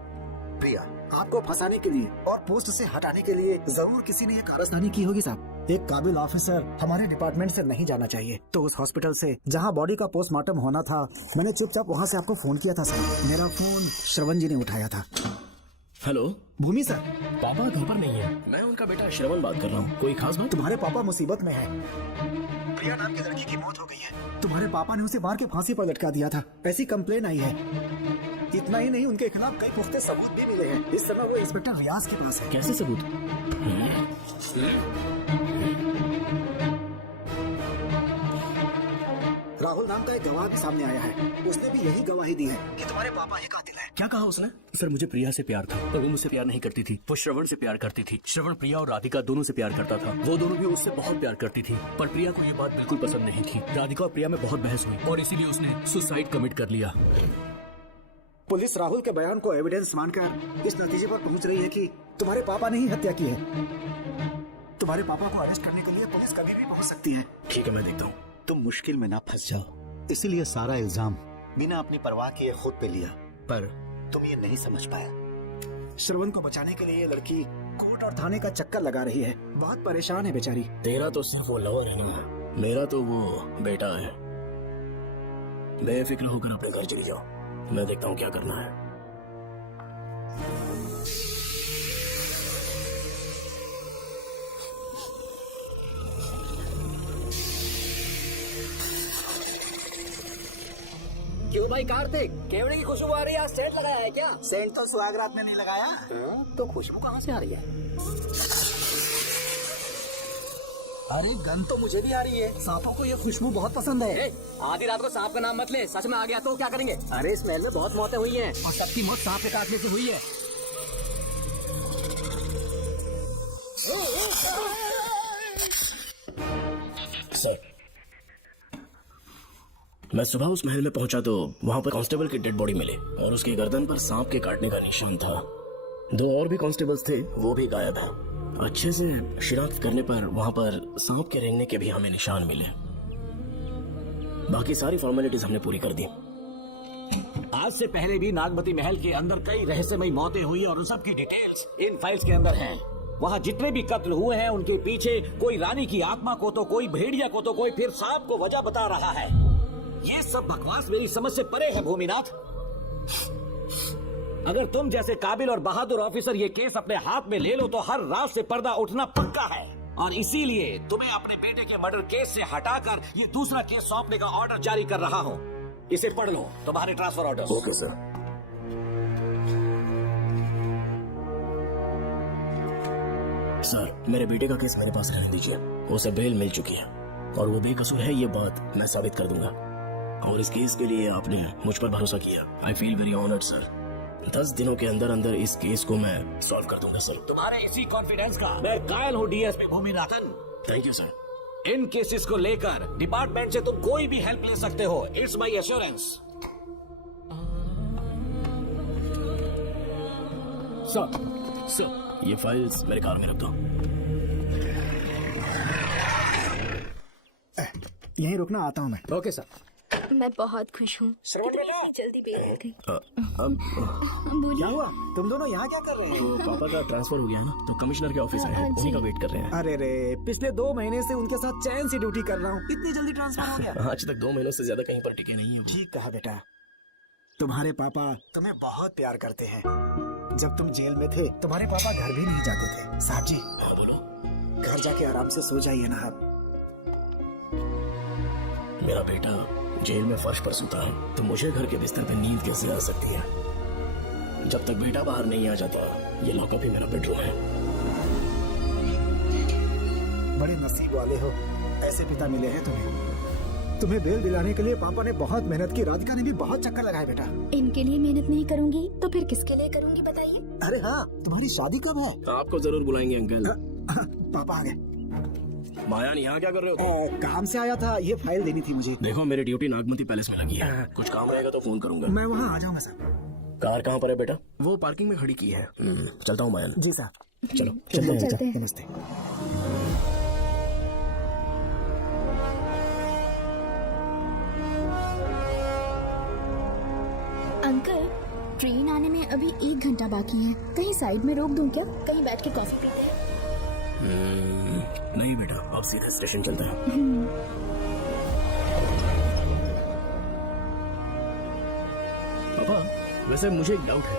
प्रिया। आपको फंसाने के लिए और पोस्ट से हटाने के लिए जरूर किसी ने ये कारस्तानी की होगी साहब। एक काबिल ऑफिसर हमारे डिपार्टमेंट से नहीं जाना चाहिए। तो उस हॉस्पिटल से जहां बॉडी का पोस्टमार्टम होना था, मैंने चुपचाप वहां से आपको फोन किया था साहब। मेरा फोन श्रवण जी ने उठाया था। हेलो भूमि सर, पापा घर पर नहीं है। मैं उनका बेटा श्रवण बात कर रहा हूँ। कोई खास बात? तुम्हारे पापा मुसीबत में है। प्रिया नाम की लड़की की मौत हो गई है। तुम्हारे पापा ने उसे मार के फांसी पर लटका दिया था, ऐसी कंप्लेन आई है। इतना ही नहीं, उनके खिलाफ कई पुख्ते सबूत भी मिले हैं। इस समय वो इंस्पेक्टर रियाज के पास है। कैसे सबूत? राहुल नाम का एक गवाह भी सामने आया है। उसने भी यही गवाही दी है कि तुम्हारे पापा ही कातिल है। क्या कहा उसने? सर मुझे प्रिया से प्यार था, पर वो मुझसे प्यार नहीं करती थी। वो श्रवण से प्यार करती थी। श्रवण प्रिया और राधिका दोनों से प्यार करता था। वो दोनों भी उससे बहुत प्यार करती थी, पर प्रिया को ये बात बिल्कुल पसंद नहीं थी। राधिका और प्रिया में बहुत बहस हुई और इसीलिए उसने सुसाइड कमिट कर लिया। पुलिस राहुल के बयान को एविडेंस मानकर इस नतीजे पर पहुंच रही है कि तुम्हारे पापा ने ही हत्या की है। तुम्हारे पापा को अरेस्ट करने के लिए पुलिस कभी भी पहुंच सकती है। ठीक है, मैं देखता हूँ। तुम मुश्किल में ना फंस जाओ, इसीलिए सारा इल्जाम बिना अपनी परवाह किए खुद पे लिया, पर तुम ये नहीं समझ पाया। श्रवण को बचाने के लिए ये लड़की कोर्ट और थाने का चक्कर लगा रही है। बहुत परेशान है बेचारी। तेरा तो सिर्फ वो लवर है ना, मेरा तो वो बेटा है। बेफिक्र होकर अपने घर चली जाओ, मैं देखता हूँ क्या करना है। क्यों भाई कार्तिक, केवड़े की खुशबू आ रही है? सेंट लगाया है क्या? सेंट तो सुहागरात में नहीं लगाया। तो खुशबू कहाँ से आ रही है? अरे गन तो मुझे भी आ रही है। सांपों को ये खुशबू बहुत पसंद है। आधी रात को सांप का नाम मत ले, सच में आ गया तो क्या करेंगे? अरे इस महल में बहुत मौतें हुई हैं और सबकी मौत सांप के काटने से हुई है। सर, मैं सुबह उस महल में पहुंचा तो वहां पर कांस्टेबल की डेड बॉडी मिली और उसके गर्दन पर सांप के काटने का निशान था। 2 और भी कांस्टेबल्स थे, वो भी गायब है। अच्छे से शिनाख्त करने पर वहां पर सांप के रेंगने के भी हमें निशान मिले। बाकी सारी फॉर्मेलिटीज हमने पूरी कर दी। आज से पहले भी नागमती महल के अंदर कई रहस्यमयी मौतें हुई और उन सब की डिटेल्स इन फाइल्स के अंदर हैं। वहाँ जितने भी कत्ल हुए हैं उनके पीछे कोई रानी की आत्मा को तो कोई भेड़िया को तो कोई फिर सांप को वजह बता रहा है। ये सब बकवास मेरी समझ से परे है भूमिनाथ। अगर तुम जैसे काबिल और बहादुर ऑफिसर ये केस अपने हाथ में ले लो तो हर रात से पर्दा उठना पक्का है, और इसीलिए तुम्हें अपने बेटे के मर्डर केस से हटाकर ये दूसरा केस सौंपने का ऑर्डर जारी कर रहा हूँ। इसे पढ़ लो, तुम्हारे transfer order. Okay sir. Sir, मेरे बेटे का केस मेरे पास रहने दीजिए। उसे बेल मिल चुकी है और वो बेकसूर है, ये बात मैं साबित कर दूंगा। और इस केस के लिए आपने मुझ पर भरोसा किया। I feel very honoured sir. 10 दिनों के अंदर अंदर इस केस को मैं सॉल्व कर दूंगा सर। तुम्हारे इसी कॉन्फिडेंस का मैं कायल हूँ DSP Bhuminathan. Thank you sir. In cases को लेकर डिपार्टमेंट से तुम कोई भी हेल्प ले सकते हो। It's my assurance. सर, ये फाइल्स मेरे कार में रख दो। यहीं रुकना, आता हूँ मैं। Okay sir. मैं बहुत खुश हूँ। जल्दी बेल गई। क्या हुआ? तुम दोनों यहाँ क्या कर रहे हो? तो पापा का ट्रांसफर हो गया है ना, तो कमिश्नर के ऑफिस आए हैं, उन्हीं का वेट कर रहे हैं। अरे रे, पिछले 2 महीने से उनके साथ चैन से ड्यूटी कर रहा हूँ, इतनी जल्दी ट्रांसफर हो गया? आज तक 2 महीनों से ज्यादा कहीं पर टिके नहीं हूँ। ठीक कहा बेटा। तुम्हारे पापा तुम्हें बहुत प्यार करते हैं। जब तुम जेल में थे तुम्हारे पापा घर भी नहीं जाते थे। साहब जी, हाँ बोलो। घर जाके आराम से सो जाइए ना आप। मेरा बेटा जेल में फर्श पर सोता है तो मुझे घर के बिस्तर पे नींद कैसे आ सकती है? जब तक बेटा बाहर नहीं आ जाता, ये लॉकअप ही मेरा बेडरूम है। बड़े नसीब वाले हो, ऐसे पिता मिले हैं तुम्हें बेल दिलाने के लिए पापा ने बहुत मेहनत की। राधिका ने भी बहुत चक्कर लगाए बेटा। इनके लिए मेहनत नहीं करूंगी तो फिर किसके लिए करूंगी बताइए। अरे हाँ, तुम्हारी शादी कब है? आपको जरूर बुलाएंगे अंकल। पापा आ गए। मायान, यहाँ क्या कर रहे हो? काम से आया था, ये फाइल देनी थी मुझे। देखो, मेरी ड्यूटी नागमती पैलेस में लगी है। कुछ काम रहेगा तो फोन करूंगा। मैं वहाँ आ जाऊंगा सर। कार कहाँ पर है बेटा? वो पार्किंग में खड़ी की है। चलता हूँ मायान। जी सर। चलो चलते हैं। नमस्ते। अंकल, ट्रेन आने में अभी 1 घंटा बाकी है। कहीं साइड में रोक दूं क्या? कहीं बैठ के कॉफी पीते हैं। नहीं बेटा, अब सीधे स्टेशन चलते हैं। पापा, वैसे मुझे एक डाउट है।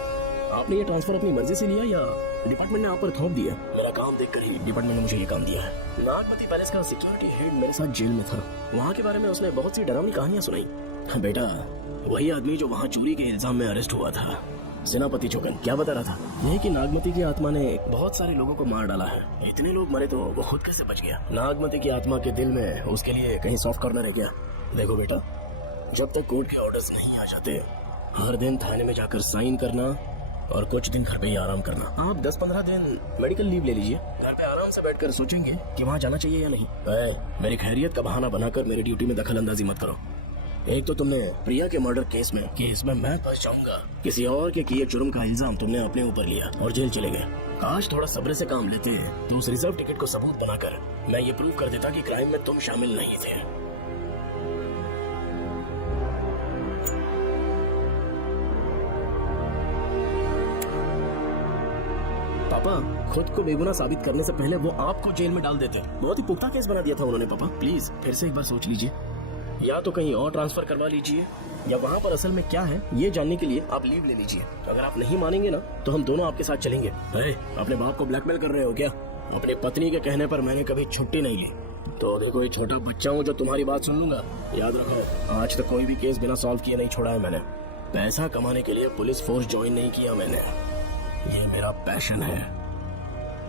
आपने ये ट्रांसफर अपनी मर्जी से लिया या डिपार्टमेंट ने आप पर थोप दिया? मेरा काम देखकर ही डिपार्टमेंट ने मुझे ये काम दिया है। नागमती पैलेस का सिक्योरिटी हेड मेरे साथ जेल में था। वहाँ के बारे में उसने बहुत सी डरावनी कहानियां सुनाई। बेटा, वही आदमी जो वहाँ चोरी के इल्जाम में अरेस्ट हुआ था, सेनापति चौकन, क्या बता रहा था? यह कि नागमती की आत्मा ने बहुत सारे लोगों को मार डाला है। इतने लोग मरे तो वो खुद कैसे बच गया? नागमती की आत्मा के दिल में उसके लिए कहीं सॉफ्ट कॉर्नर है क्या? देखो बेटा, जब तक कोर्ट के ऑर्डर्स नहीं आ जाते, हर दिन थाने में जाकर साइन करना और कुछ दिन घर पे ही आराम करना। आप 10-15 दिन मेडिकल लीव ले लीजिए। घर पे आराम से बैठकर सोचेंगे कि वहाँ जाना चाहिए या नहीं। मेरी खैरियत का बहाना बनाकर मेरी ड्यूटी में दखल अंदाजी मत करो। एक तो तुमने प्रिया के मर्डर केस में कि इसमें मैं फंस जाऊंगा, किसी और के किए जुर्म का इल्जाम तुमने अपने ऊपर लिया और जेल चले गए। काश थोड़ा सब्र से काम लेते तो उस रिजर्व टिकट को सबूत बनाकर मैं ये प्रूव कर देता कि क्राइम में तुम शामिल नहीं थे। पापा, खुद को बेगुनाह साबित करने से पहले वो आपको जेल में डाल देते। बहुत ही पुख्ता केस बना दिया था उन्होंने। पापा प्लीज फिर से एक बार सोच लीजिए। या तो कहीं और ट्रांसफर करवा लीजिए या वहाँ पर असल में क्या है ये जानने के लिए आप लीव ले लीजिए। अगर आप नहीं मानेंगे ना तो हम दोनों आपके साथ चलेंगे। अपने बाप को ब्लैकमेल कर रहे हो क्या? अपनी पत्नी के कहने पर मैंने कभी छुट्टी नहीं ली। तो देखो, एक छोटा बच्चा हूँ जो तुम्हारी बात सुन लूंगा। याद रखो, आज तक कोई भी केस बिना सॉल्व किए नहीं छोड़ा है मैंने। पैसा कमाने के लिए पुलिस फोर्स ज्वाइन नहीं किया मैंने। ये मेरा पैशन है।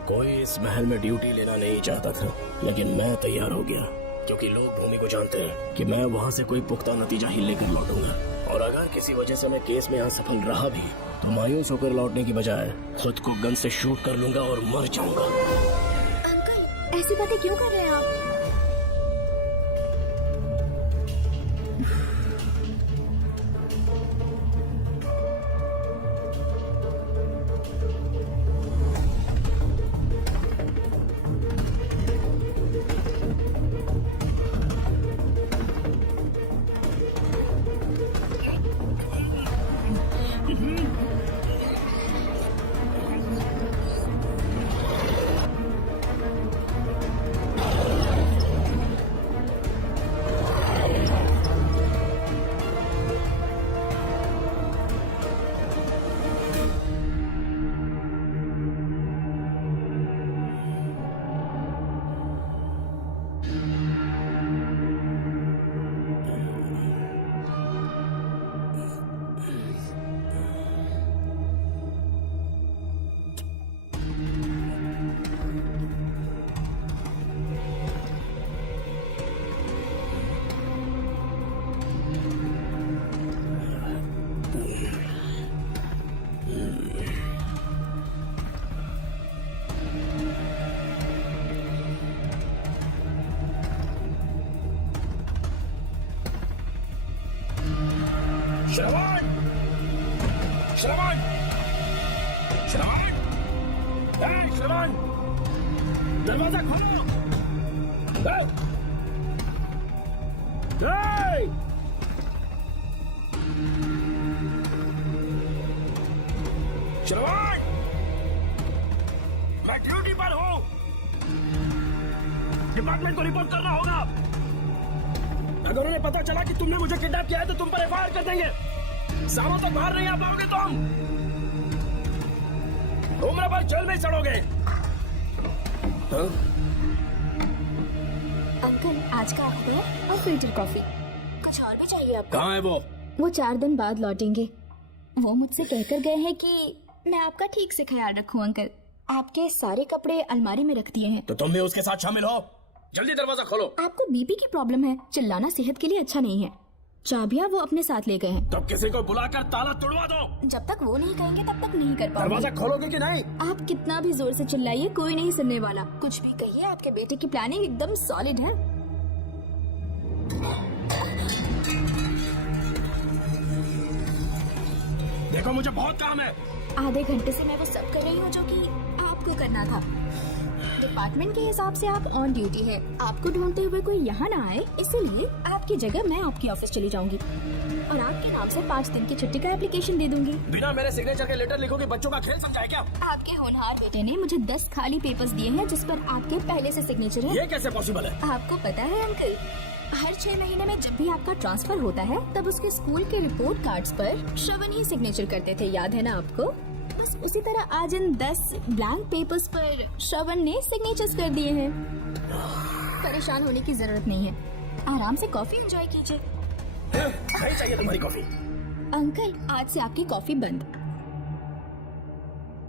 कोई इस महल में ड्यूटी लेना नहीं चाहता था, लेकिन मैं तैयार हो गया क्योंकि लोग भूमि को जानते हैं कि मैं वहाँ से कोई पुख्ता नतीजा ही लेकर लौटूंगा। और अगर किसी वजह से मैं केस में असफल रहा भी तो मायूस होकर लौटने की बजाय खुद को गन से शूट कर लूंगा और मर जाऊंगा। अंकल, ऐसी बातें क्यों कर रहे हैं आप? श्रवण! श्रवण! श्रवण! श्रवण! दरवाजा खोलो! श्रवण! मैं ड्यूटी पर हूँ। डिपार्टमेंट को रिपोर्ट करना होगा। अगर उन्हें पता चला कि तुमने मुझे किडनैप किया है तो तुम पर एफआईआर कर देंगे। सालों तक बाहर नहीं आ पाओगे तुम। उम्र भर जेल में सड़ोगे। अंकल, आज का अखबार और फिल्टर कॉफी। कुछ और भी चाहिए आपको? कहाँ है वो? वो 4 दिन बाद लौटेंगे। वो मुझसे कहकर गए हैं कि मैं आपका ठीक से ख्याल रखूं अंकल। आपके सारे कपड़े अलमारी में रख दिए हैं। तो तुम भी उसके साथ शामिल हो। जल्दी दरवाजा खोलो। आपको बीपी की प्रॉब्लम है, चिल्लाना सेहत के लिए अच्छा नहीं है। चाबियां वो अपने साथ ले गए हैं। तब किसी को बुलाकर ताला तोड़वा दो। जब तक वो नहीं कहेंगे तब तक नहीं कर पाओगे। दरवाजा खोलोगे कि नहीं? आप कितना भी जोर से चिल्लाइए, कोई नहीं सुनने वाला। कुछ भी कहिए, आपके बेटे की प्लानिंग एकदम सॉलिड है। देखो मुझे बहुत काम है। आधे घंटे से मैं वो सब कर रही हूँ जो कि आपको करना था। डिपार्टमेंट के हिसाब से आप ऑन ड्यूटी है। आपको ढूंढते हुए कोई यहाँ ना आए, इसीलिए आपकी जगह मैं आपकी ऑफिस चली जाऊंगी और आपके नाम से 5 दिन की छुट्टी का एप्लीकेशन दे दूंगी। बिना मेरे सिग्नेचर के लेटर लिखोगे, बच्चों का खेल समझा है क्या? आपके होनहार बेटे ने मुझे 10 खाली पेपर्स दिए हैं जिस पर आपके पहले से सिग्नेचर है। ये कैसे पॉसिबल है? आपको पता है अंकल, हर 6 महीने में जब भी आपका ट्रांसफर होता है तब उसके स्कूल के रिपोर्ट कार्ड्स पर श्रवण ही सिग्नेचर करते थे, याद है ना आपको? बस उसी तरह आज इन 10 ब्लैंक पेपर्स पर श्रवण ने सिग्नेचर्स कर दिए हैं। परेशान होने की जरूरत नहीं है, आराम से कॉफी एंजॉय कीजिए। नहीं चाहिए तुम्हारी कॉफी। अंकल, आज से आपकी कॉफी बंद।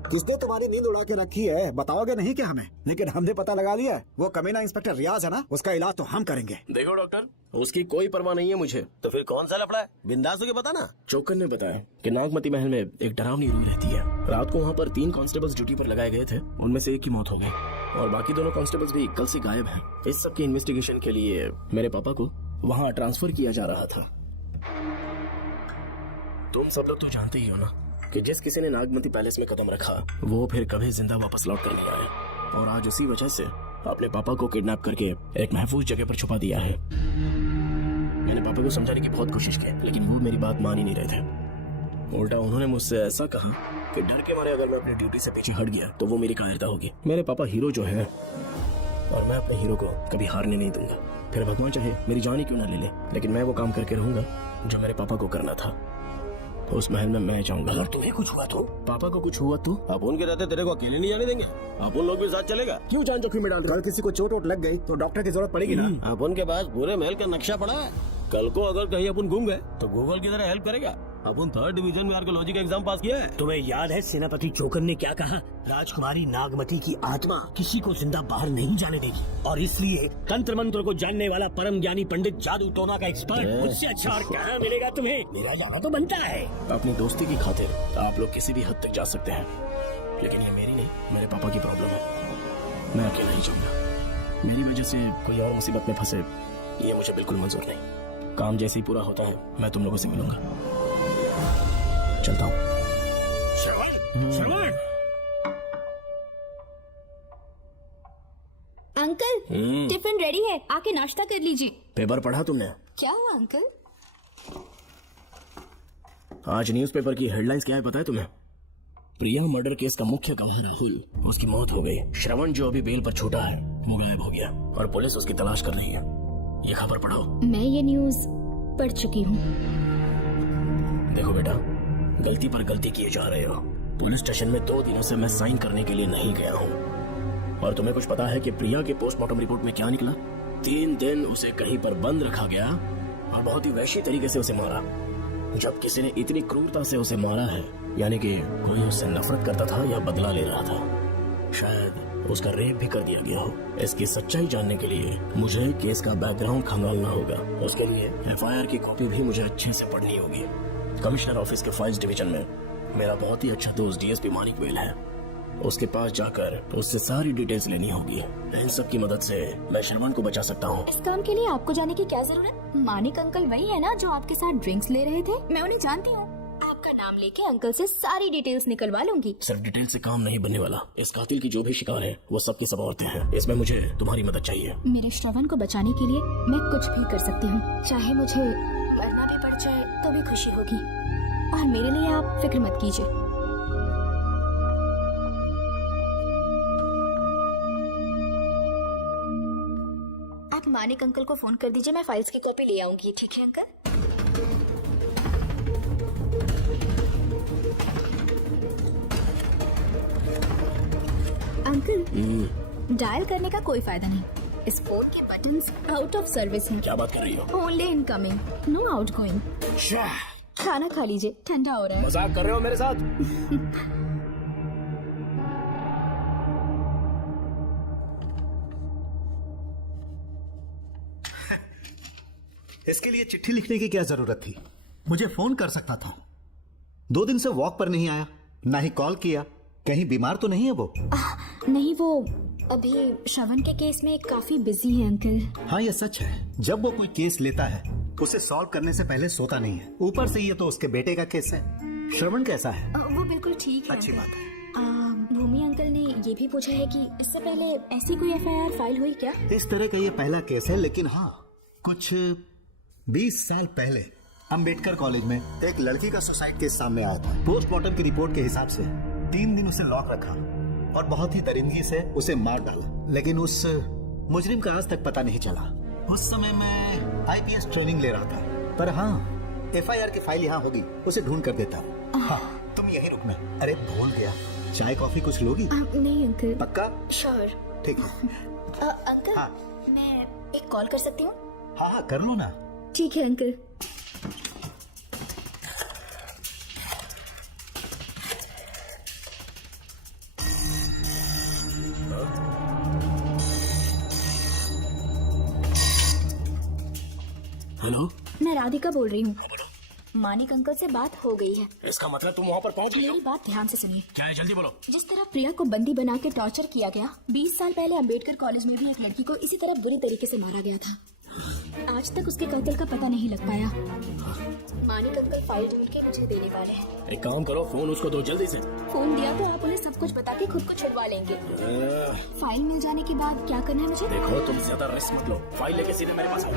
किसने तुम्हारी नींद उड़ा के रखी है? बताओगे नहीं क्या हमें? लेकिन हमने पता लगा लिया है। वो कमीना इंस्पेक्टर रियाज है ना, उसका इलाज तो हम करेंगे। देखो डॉक्टर, उसकी कोई परवाह नहीं है मुझे। तो फिर कौन सा लफड़ा है? बिंदास होके बता ना। चौकन ने बताया कि नागमती महल में एक डरावनी रूह रहती है। रात को वहाँ पर 3 कांस्टेबल्स ड्यूटी पर लगाए गए थे, उनमें से एक की मौत हो गई और बाकी दोनों कांस्टेबल्स भी कल से गायब हैं। इस सब की इन्वेस्टिगेशन के लिए मेरे पापा को वहाँ ट्रांसफर किया जा रहा था। तुम सब लोग तो जानते ही हो ना कि जिस किसी ने नागमती पैलेस में कदम रखा वो फिर कभी जिंदा वापस लौट कर नहीं आए, और आज उसी वजह से अपने पापा को किडनैप करके एक महफूज जगह पर छुपा दिया है। मैंने पापा को समझाने की बहुत कोशिश की, लेकिन वो मेरी बात मान ही नहीं रहे थे। उल्टा उन्होंने मुझसे ऐसा कहा कि डर के मारे अगर मैं अपनी ड्यूटी से पीछे हट गया तो वो मेरी कायरता होगी। मेरे पापा हीरो जो है, और मैं अपने हीरो को कभी हारने नहीं दूंगा। फिर भगवान चाहे मेरी जान ही क्यों ना ले ले, लेकिन मैं वो काम करके रहूंगा जो मेरे पापा को करना था। उस महल में मैं जाऊंगा। अगर तुम्हें कुछ हुआ तो? पापा को कुछ हुआ तो? अब उनके रहते तेरे को अकेले नहीं जाने देंगे। अब उन लोग भी साथ चलेगा। क्यों जान जोखिम में डाल रहे? कल किसी को चोट वोट लग गई तो डॉक्टर की जरूरत पड़ेगी ना। अब उनके पास पूरे महल का नक्शा पड़ा है। कल को अगर कहीं अपन घूम गए तो गूगल की तरह हेल्प करेगा। अपन 3rd डिवीजन में आर्कियोलॉजी का एग्जाम पास किया है। तुम्हें याद है सेनापति चोकन ने क्या कहा? राजकुमारी नागमती की आत्मा किसी को जिंदा बाहर नहीं जाने देगी, और इसलिए तंत्र मंत्र को जानने वाला परम ज्ञानी पंडित जादू टोना का एक्सपर्ट मुझसे अच्छा और कहाँ मिलेगा तुम्हें? मेरा जाना तो बनता है। अपनी दोस्ती की खातिर आप लोग किसी भी हद तक जा सकते हैं, लेकिन ये मेरी नहीं, मेरे पापा की प्रॉब्लम है। मैं अकेला ही जाऊंगा। मेरी वजह से कोई और मुसीबत में फंसे, ये मुझे बिल्कुल मंजूर नहीं। काम जैसे ही पूरा होता है मैं तुम लोगों से मिलूंगा। चलता हूँ। श्रवण, अंकल, टिफिन रेडी है, आके नाश्ता कर लीजिए। पेपर पढ़ा तुमने? क्या हुआ अंकल? आज न्यूज़पेपर की हेडलाइंस क्या है पता है तुम्हें? प्रिया मर्डर केस का मुख्य गवाह राहुल, उसकी मौत हो गई। श्रवण जो अभी बेल पर छूटा है वो गायब हो गया और पुलिस उसकी तलाश कर रही है। ये खबर पढ़ाओ। मैं ये न्यूज पढ़ चुकी हूँ। देखो बेटा, गलती पर गलती किए जा रहे हो। पुलिस स्टेशन में 2 दिनों से मैं साइन करने के लिए नहीं गया हूँ, और तुम्हें कुछ पता है कि प्रिया के पोस्टमार्टम रिपोर्ट में क्या निकला? 3 दिन उसे कहीं पर बंद रखा गया और बहुत ही वैश्य तरीके से उसे मारा। जब किसी ने इतनी क्रूरता से उसे मारा है, यानी कि कोई उससे नफरत करता था या बदला ले रहा था। शायद उसका रेप भी कर दिया गया हो। इसकी सच्चाई जानने के लिए मुझे केस का बैकग्राउंड खंगालना होगा। उसके लिए FIR की कॉपी भी मुझे अच्छे से पढ़नी होगी। कमिश्नर ऑफिस के फाइल्स डिवीजन में मेरा बहुत ही अच्छा दोस्त DSP मानिक वेल है। उसके पास जाकर उससे सारी डिटेल्स लेनी होगी। इन सब की मदद से मैं श्रवण को बचा सकता हूँ। इस काम के लिए आपको जाने की क्या जरूरत? मानिक अंकल वही है ना जो आपके साथ ड्रिंक्स ले रहे थे? मैं उन्हें जानती हूँ। आपका नाम लेके अंकल से सारी डिटेल्स निकलवा लूंगी। सिर्फ डिटेल से काम नहीं बनने वाला। इस कातिल की जो भी शिकार है वो सबके सब औरतें हैं। इसमें मुझे तुम्हारी मदद चाहिए। मेरे श्रवण को बचाने के लिए मैं कुछ भी कर सकती हूँ। चाहे मुझे मरना भी पड़ जाए तो भी खुशी होगी, और मेरे लिए आप फिक्र मत कीजिए। आप मानिक अंकल को फोन कर दीजिए, मैं फाइल्स की कॉपी ले आऊंगी। ठीक है अंकल? अंकल, डायल करने का कोई फायदा नहीं। इस फोन के बटन्स आउट ऑफ सर्विस हैं। क्या बात कर रही हो? Only incoming, no outgoing. खाना खा लीजिए, ठंडा हो रहा है। मजाक कर रहे हो मेरे साथ? इसके लिए चिट्ठी लिखने की क्या जरूरत थी? मुझे फोन कर सकता था। 2 दिन से वॉक पर नहीं आया, ना ही कॉल किया। कहीं बीमार तो नहीं है वो? नहीं, वो अभी श्रवण के केस में काफी बिजी है अंकल। हाँ, ये सच है। जब वो कोई केस लेता है उसे सॉल्व करने से पहले सोता नहीं है। ऊपर से ये तो उसके बेटे का केस है। श्रवण कैसा है? वो बिल्कुल ठीक है। अच्छी बात है। भूमि अंकल ने ये भी पूछा है कि इससे पहले ऐसी कोई FIR फाइल हुई क्या? इस तरह का ये पहला केस है, लेकिन हाँ, कुछ 20 साल पहले अंबेडकर कॉलेज में एक लड़की का सुसाइड केस सामने आया था। पोस्टमार्टम की रिपोर्ट के हिसाब से 3 दिन उसे लॉक रखा और बहुत ही दरिंदगी से उसे मार डाला, लेकिन उस मुजरिम का आज तक पता नहीं चला। उस समय मैं IPS ट्रेनिंग ले रहा था, पर हाँ, FIR की फाइल यहाँ होगी, उसे ढूंढ कर देता। हाँ, तुम यहीं रुकना। अरे भूल गया, चाय कॉफी कुछ लोगी? नहीं अंकल। पक्का? श्योर। ठीक है। अंकल, हाँ। मैं एक कॉल कर सकती हूँ? हाँ हाँ, कर लो ना। ठीक है अंकल। हेलो, मैं राधिका बोल रही हूँ। मानिक अंकल से बात हो गई है। इसका मतलब तुम वहाँ पर पहुँच गई हो? मेरी बात ध्यान से सुनिए। क्या है, जल्दी बोलो। जिस तरह प्रिया को बंदी बना के टॉर्चर किया गया, 20 साल पहले अंबेडकर कॉलेज में भी एक लड़की को इसी तरह बुरी तरीके से मारा गया था। आज तक उसके कातिल का पता नहीं लग पाया। मानिक अंकल फाइल ढूंढ के मुझे देने वाले हैं। एक काम करो, फोन उसको दो जल्दी से। फोन दिया तो आप उन्हें सब कुछ बता के खुद को छुड़वा लेंगे। फाइल मिल जाने के बाद क्या करना है मुझे? देखो, तुम ज्यादा रिस्क मत लो, फाइल लेके सीधे मेरे पास आओ।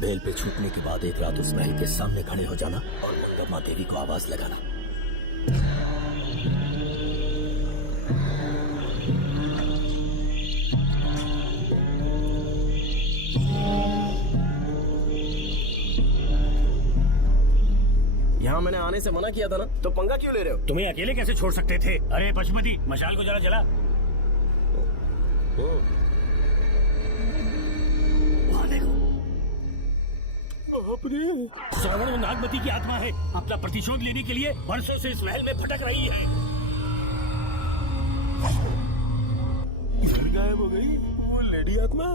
बेल पे छूटने के बाद एक रात उस महल के सामने खड़े हो जाना और मंगम्मा देवी को आवाज लगाना। यहाँ मैंने आने से मना किया था ना, तो पंगा क्यों ले रहे हो? तुम्हें अकेले कैसे छोड़ सकते थे? अरे पशुपति, मशाल को जरा जला। वहाँ देखो, श्रवण में नागमती की आत्मा है। अपना प्रतिशोध लेने के लिए वर्षों से इस महल में भटक रही है। गायब हो गई वो लेडी आत्मा।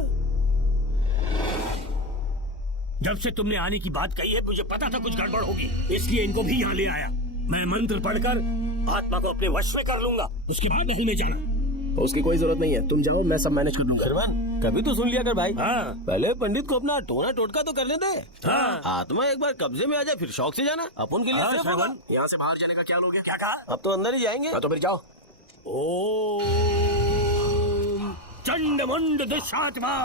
जब से तुमने आने की बात कही है, मुझे पता था कुछ गड़बड़ होगी, इसलिए इनको भी यहाँ ले आया। मैं मंत्र पढ़कर आत्मा को अपने वश में कर लूंगा, उसके बाद महल में जाना। उसकी कोई जरूरत नहीं है, तुम जाओ, मैं सब मैनेज कर दूंगा। श्रवण, कभी तो सुन लिया कर भाई। हाँ। पहले पंडित को अपना टोना टोटका तो करने दे। हाँ। आत्मा एक बार कब्जे में आ जाए, फिर शौक से जाना। अपन के लिए हाँ, सिर्फ श्रवण। होगा। यहाँ से बाहर जाने का क्या लोगे? क्या कहा? अब तो अंदर ही जाएंगे। तो फिर जाओ। ओम चंड मुंड दुष्टात्मा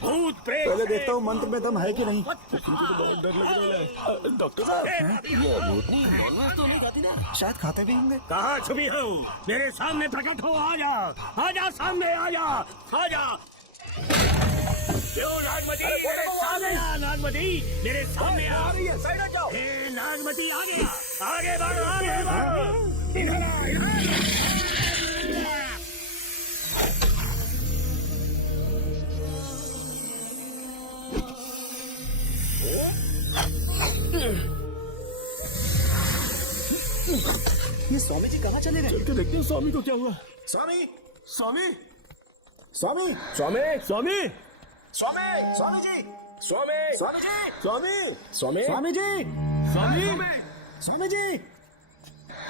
भूत प्रेत। पहले देखता हूँ मंत्र में दम है कि नहीं। डॉक्टर साहब, ये भूतनी नॉनवेज तो नहीं खाती ना? शायद खाते भी होंगे। कहाँ छुपी हो? मेरे सामने प्रकट हो, आजा, आजा सामने, आजा, आजा। नागमती, मेरे सामने आ, नागमती, मेरे सामने आ। हे नागमती, आगे, आगे बढ़, आगे बढ़। इधर आ, इधर आ। ये स्वामी जी कहाँ चले गए? चल के देखते हैं स्वामी को क्या हुआ। स्वामी, स्वामी, स्वामी, स्वामी, स्वामी, स्वामी, स्वामी जी, स्वामी, स्वामी जी, स्वामी, स्वामी, स्वामी जी, स्वामी। स्वामी जी।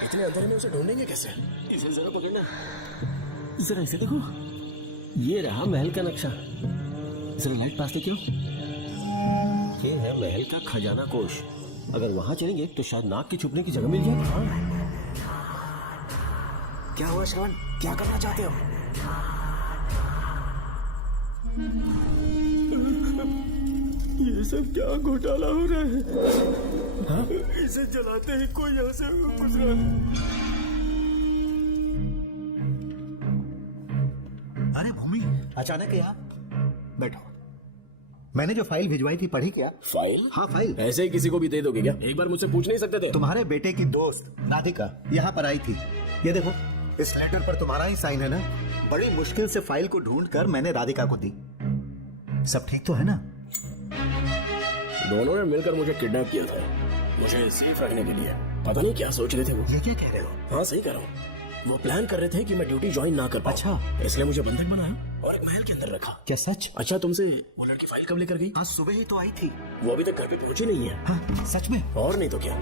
इतने अंदर में उसे ढूंढेंगे कैसे? इसे जरा पकड़ना, जरा इसे देखो, ये रहा महल का नक्शा। जरा लाइट पास देखियो, ये है महल का खजाना कोष। अगर वहाँ चलेंगे तो शायद नाग के छुपने की जगह मिल जाए। क्या हुआ श्रवण, क्या करना चाहते हो? ये सब क्या घोटाला हो रहा है? हाँ? इसे जलाते ही कोई यहाँ से गुजरा। अरे भूमि, अचानक यहाँ बैठो। मैंने जो फाइल भिजवाई थी पढ़ी क्या? फाइल? हाँ फाइल। ऐसे ही किसी को भी दे दोगे क्या? एक बार मुझसे पूछ नहीं सकते थे? तुम्हारे बेटे की दोस्त राधिका यहाँ पर आई थी। ये देखो, इस लेटर पर तुम्हारा ही साइन है ना? बड़ी मुश्किल से फाइल को ढूंढकर मैंने राधिका को दी। सब ठीक तो है ना? दोनों ने मिलकर मुझे किडनैप किया था, मुझे सेफ रखने के लिए। पता नहीं क्या सोच रहे थे वो। ये क्या कह रहे हो? हाँ सही कह रहा हूँ। वो प्लान कर रहे थे कि मैं ड्यूटी ज्वाइन ना कर पाऊं। अच्छा। इसलिए मुझे बंधक बनाया और एक महल के अंदर रखा। क्या सच? अच्छा, तुमसे वो लड़की फाइल कब लेकर गई? आज सुबह ही तो आई थी। वो अभी तक घर पे पहुंची नहीं है। हाँ, सच में? और नहीं तो क्या।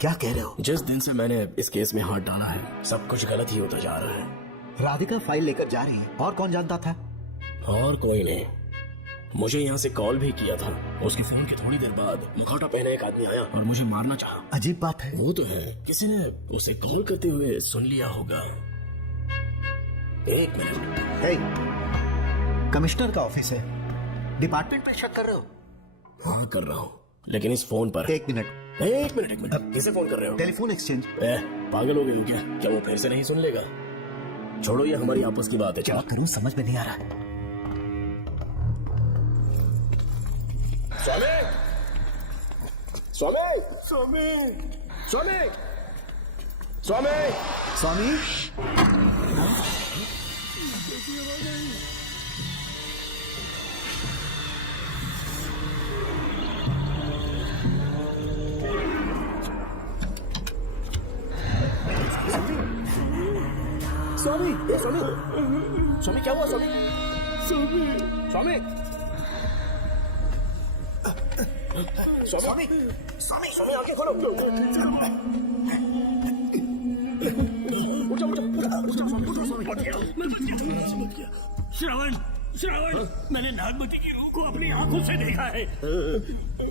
क्या कह रहे हो? जिस दिन से मैंने इस केस में हाथ डाला है, सब कुछ गलत ही होता जा रहा है। राधिका फाइल लेकर जा रही है, और कौन जानता था? और कोई नहीं। मुझे यहाँ से कॉल भी किया था। उसके फोन के थोड़ी देर बाद मुखौटा पहने एक आदमी आया और मुझे मारना चाहा। अजीब बात है। वो तो है, किसी ने उसे कॉल करते हुए सुन लिया होगा। एक मिनट। हे, कमिश्नर का ऑफिस है, डिपार्टमेंट पे शक कर रहे हो? हाँ कर रहा हूँ, लेकिन इस फोन पर। एक मिनट। एक मिनट, किसे फोन कर रहे हो? Telephone exchange. पागल हो गए हो क्या? क्या वो फिर से नहीं सुन लेगा? छोड़ो, ये हमारी आपस की बात है। क्या करूं समझ में नहीं आ रहा। स्वामी, स्वामी, स्वामी, स्वामी, स्वामी, स्वामी, स्वामी, स्वामी, स्वामी क्या हुआ? स्वामी, स्वामी, स्वामी, स्वामी, स्वामी, स्वामी आंखें खोलो। श्रवण, श्रवण, मैंने नागमती की रूह को अपनी आंखों से देखा है।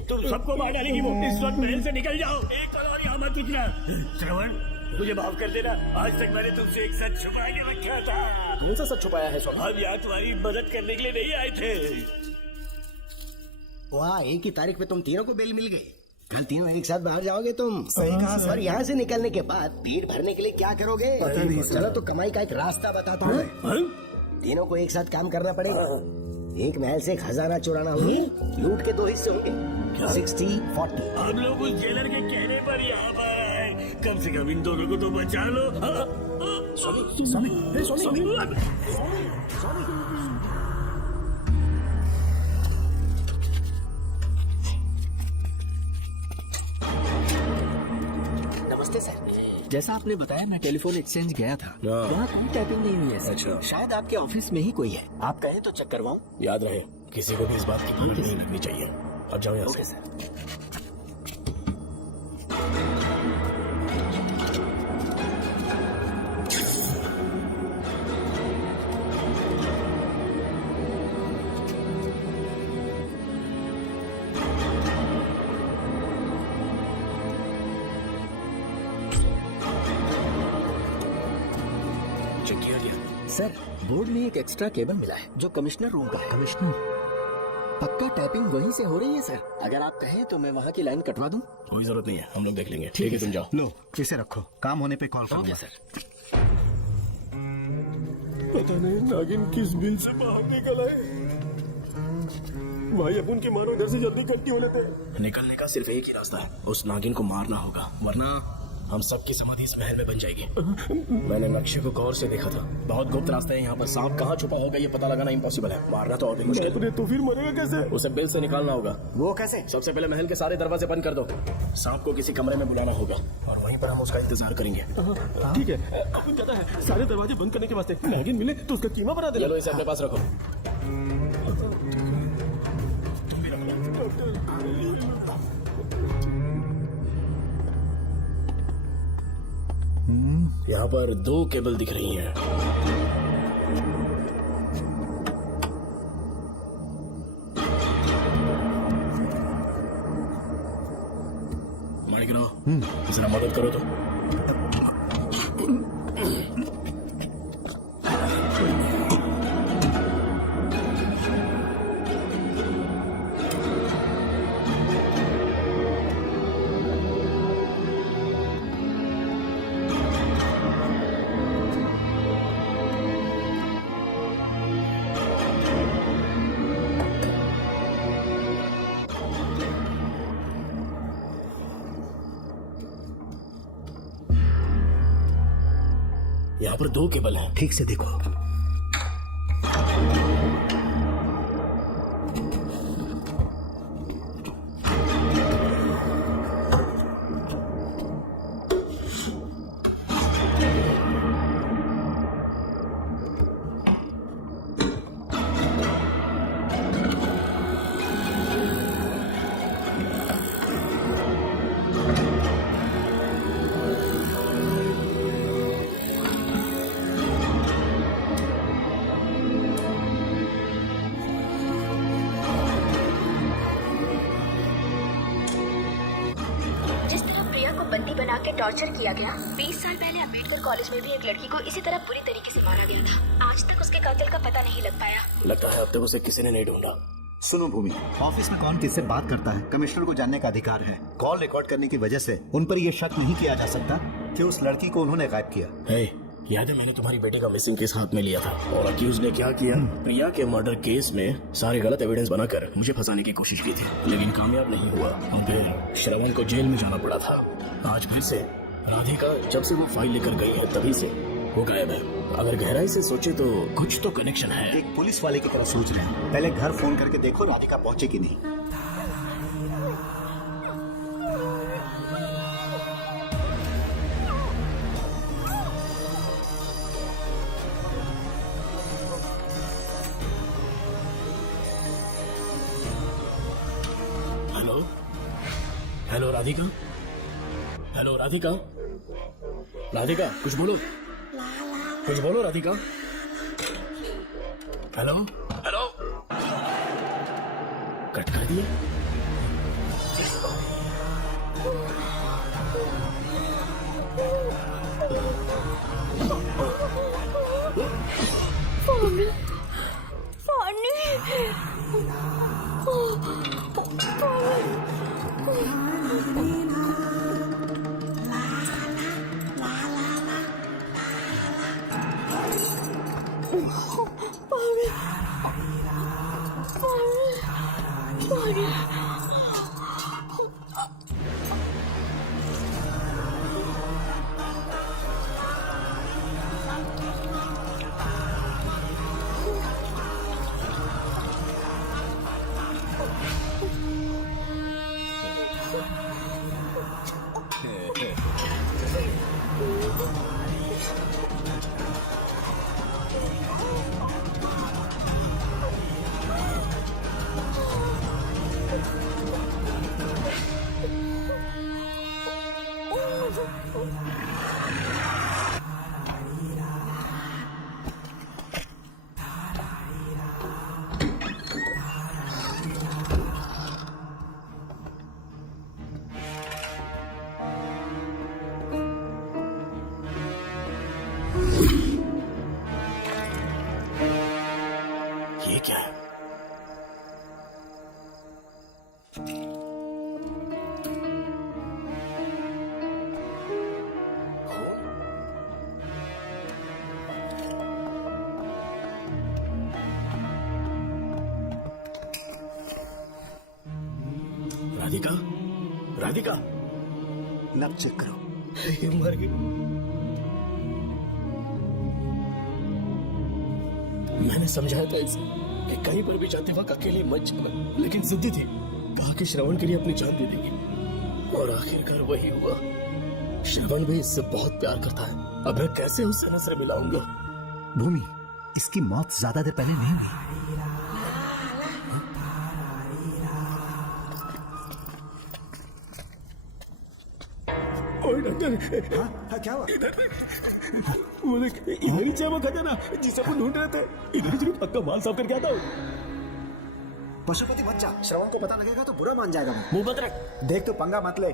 तुम सबको मार डालेगी वो। इस वक्त महल से निकल जाओ, एक पल और यहाँ मत रुकना। श्रवण, मुझे माफ कर देना, आज तक मैंने तुमसे एक सच छुपा के रखा था। कौन सा सच छुपाया है स्वामी? हम यहाँ तुम्हारी मदद करने के लिए नहीं आए थे। वाह, एक ही तारीख पे तुम तीनों को बेल मिल गई। कल तीनों एक साथ बाहर जाओगे तुम। सही कहा सर। और यहाँ से निकलने के बाद पेट भरने के लिए क्या करोगे? पता नहीं सर। चलो तो कमाई का एक रास्ता बताता हूँ। तीनों को एक साथ काम करना पड़ेगा। एक महल से खजाना चुराना होगा, लूट के 2 हिस्से होंगे, 60-40। हम लोग उस जेलर के कहने पर यहाँ पर आए। कम से कम इन दोनों को तो बचा लो। नमस्ते सर। जैसा आपने बताया मैं टेलीफोन एक्सचेंज गया था, वहाँ कोई टाइपिंग नहीं हुई है सर। अच्छा। शायद आपके ऑफिस में ही कोई है, आप कहें तो चेक करवाऊं? याद रहे, किसी को भी इस बात की भनक नहीं लगनी चाहिए। अब जाओ यहाँ ओके से। सर। चेक किया गया। सर, बोर्ड में एक एक्स्ट्रा केबल मिला है जो कमिश्नर रूम का है। कमिश्नर? पक्का टाइपिंग वहीं से हो रही है सर। अगर आप कहें तो मैं वहाँ की लाइन कटवा दूं? कोई जरूरत नहीं है, हम लोग देख लेंगे। ठीक है, तुम जाओ। लो इसे रखो, काम होने पे कॉल ओके करूंगा। सर। पता नहीं नागिन किस बिल से बाहर निकल आए। भाई अपन की मानो इधर से जल्दी कट्टी हो लेते। निकलने का सिर्फ एक ही रास्ता है, उस नागिन को मारना होगा, वरना हम सबकी समाधि इस महल में बन जाएगी। मैंने नक्शे को गौर से देखा था, बहुत गुप्त रास्ता है यहाँ पर। सांप कहाँ छुपा होगा ये पता लगाना इम्पॉसिबल है, मारना तो और भी मुश्किल है। तो फिर मरेगा कैसे? उसे बिल से निकालना होगा। वो कैसे? सबसे पहले महल के सारे दरवाजे बंद कर दो। सांप को किसी कमरे में बुलाना होगा और वहीं पर हम उसका इंतजार करेंगे। ठीक है, अपन कहता है सारे दरवाजे बंद करने के वास्ते नागिन मिले तो उसका कीमा बना देना। चलो इसे अपने पास रखो। यहाँ पर 2 केबल दिख रही हैं। माणिकराव, जरा मदद करो तो। यहाँ पर 2 केबल हैं। ठीक से देखो। जिस तरह प्रिया को बंदी बना के टॉर्चर किया गया, 20 साल पहले अम्बेडकर कॉलेज में भी एक लड़की को इसी तरह बुरी तरीके से मारा गया था। आज तक उसके कातिल का पता नहीं लग पाया। लगता है अब तक उसे किसी ने नहीं ढूंढा। सुनो भूमि, ऑफिस में कौन किससे बात करता है कमिश्नर को जानने का अधिकार है। कॉल रिकॉर्ड करने की वजह से उन पर यह शक नहीं किया जा सकता कि उस लड़की को उन्होंने गायब किया। हे, याद है मैंने तुम्हारी बेटे का मिसिंग केस हाथ में लिया था और अक्यूज ने क्या किया? प्रिया के मर्डर केस में सारे गलत एविडेंस बनाकर मुझे फंसाने की कोशिश की थी, लेकिन कामयाब नहीं हुआ और फिर श्रवण को जेल में जाना पड़ा था। आज फिर से राधिका जब से वो फाइल लेकर गई है तभी से वो गायब है। अगर गहराई से सोचे तो कुछ तो कनेक्शन है। एक पुलिस वाले की तरह सोच रहे हैं। पहले घर फोन करके देखो राधिका पहुंचे कि नहीं। Hello hello Radhika, hello Radhika, Radhika कुछ बोलो, कुछ बोलो राधिका। हेलो हेलो, कट कर दिया। ये क्या है? राधिका, राधिका, नब चेक करो। ये मर गई। मैंने समझाया था इसे कि कहीं पर भी जाते वक्त अकेले मत जाना, लेकिन जिद्दी थी। कहा कि श्रवण के लिए अपनी जान दे देंगे और आखिरकार वही हुआ। श्रवण भी इससे बहुत प्यार करता है। अब मैं कैसे उससे नजर मिलाऊंगा? भूमि, इसकी मौत ज्यादा देर पहले नहीं हुई। ओए डॉक्टर, क्या हुआ? वो देख, यही चमक है ना जिसे वो ढूंढ रहे थे। इधर सिर्फ पक्का माल साफ करके आता हूँ। पशुपति मत जा, श्रवण को पता लगेगा तो बुरा मान जाएगा। मुंह बंद रख। देख तू पंगा मत ले।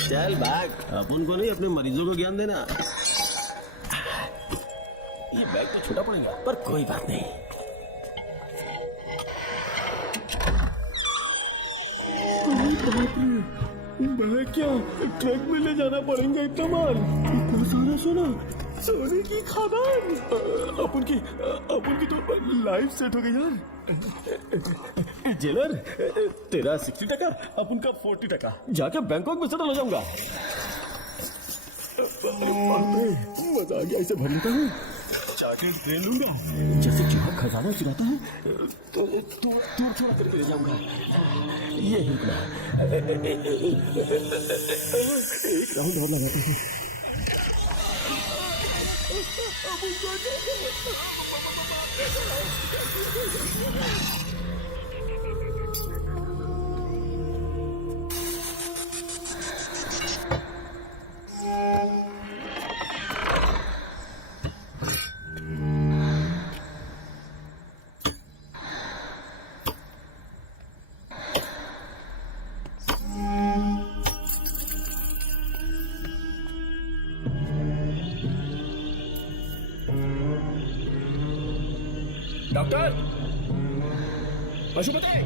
चल भाग, अपन को नहीं अपने मरीजों को ज्ञान देना। ये बैग तो छोटा पड़ेगा, पर कोई बात नहीं। बैग क्या ट्रक में ले जाना पड़ेगा? इतना माल, इतना सारा सोना, सोने की खादान। अपन की तो लाइफ सेट हो गई यार। जेलर, तेरा 60%, अपन का 40%। जाके बैंकॉक में सेटल हो जाऊंगा। मजा आ गया, इसे भर लेता हूँ। जाके दे लूंगा। जैसे जहाँ खजाना चुराता है तो थोड़ा करके ले जाऊंगा। ये निकला। एक राउंड और लगाते हैं। Doctor, Pashupati,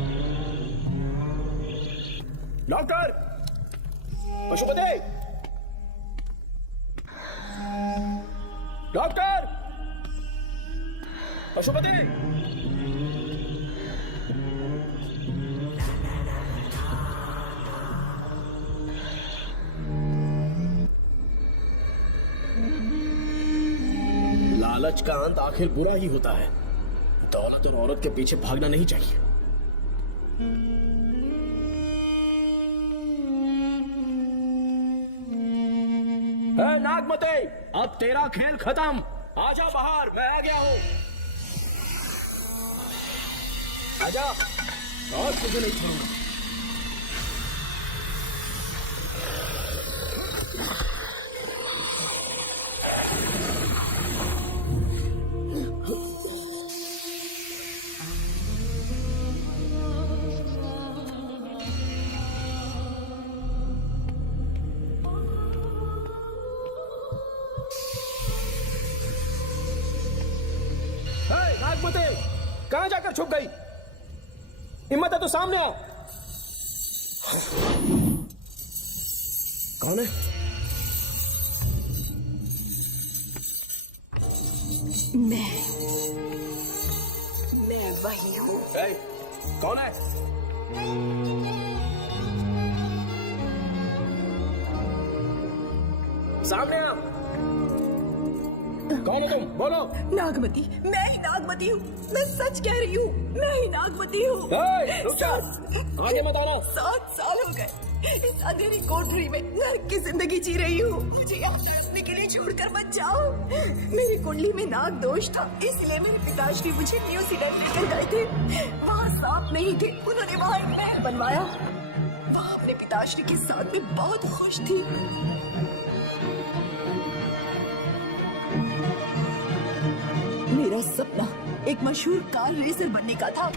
doctor, Pashupati, doctor, Pashupati. लालच का अंत आखिर बुरा ही होता है। दौलत और औरत के पीछे भागना नहीं चाहिए। नागमते, अब तेरा खेल खत्म। आजा बाहर, मैं आ गया हूं। आजा, और तुझे नहीं छोड़ूंगा। नागमते, कहां जाकर छुप गई? हिम्मत है तो सामने आओ। कौन है? मैं वही हूँ। कौन है? सामने आओ। कौन हो तुम? बोलो। नागमती, मैं ही नागमती हूँ। मैं सच कह रही हूँ, मैं ही नागमती हूँ। रुक जा। आगे मत आना। 7 साल हो गए इस अंधेरी कोठरी में नर्क की जिंदगी जी रही हूँ। मुझे यहाँ तड़पने के लिए छोड़कर मत जाओ। मेरी कुंडली में नाग दोष था, इसलिए मेरे पिताश्री मुझे न्यूजीलैंड लेकर गए थे। वहाँ सांप नहीं थे, उन्होंने वहाँ एक महल बनवाया। वहाँ अपने पिताश्री के साथ में बहुत खुश थी। मेरा सपना एक मशहूर कार रेसर बनने का था।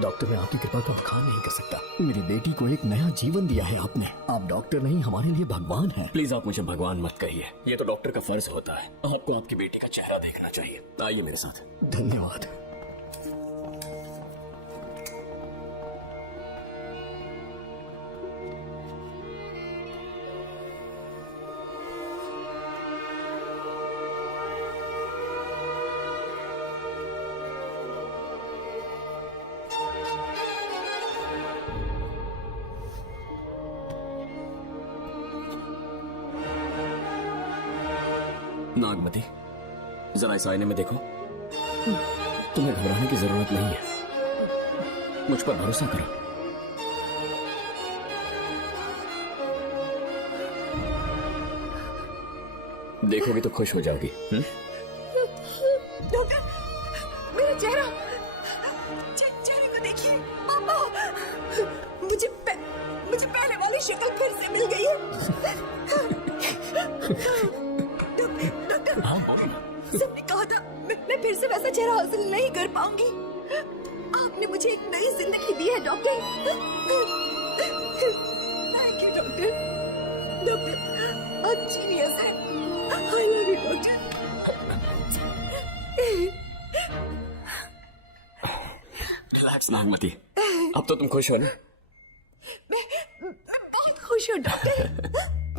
डॉक्टर, मैं आपकी कृपा का बखान नहीं कर सकता। मेरी बेटी को एक नया जीवन दिया है आपने। आप डॉक्टर नहीं, हमारे लिए भगवान हैं। प्लीज आप मुझे भगवान मत कहिए, ये तो डॉक्टर का फर्ज होता है। आपको आपकी बेटी का चेहरा देखना चाहिए। आइए मेरे साथ। धन्यवाद। नागमती, जरा इस आईने में देखो। तुम्हें घबराने की जरूरत नहीं है, मुझ पर भरोसा करो। देखोगी तो खुश हो जाओगी। डॉक्टर, मेरा चेहरा, चेहरे को देखिए। पापा, मुझे पहले वाली शक्ल फिर से मिल गई है। डॉक्टर, सबने कहा था मैं फिर से वैसा चेहरा हासिल नहीं कर पाऊंगी। आपने मुझे एक नई जिंदगी दी है doctor. Thank you doctor. Doctor, आप जीनियस हैं। I love you doctor. Relax Nagmati, अब तो तुम खुश हो ना? मैं बहुत खुश हूँ डॉक्टर।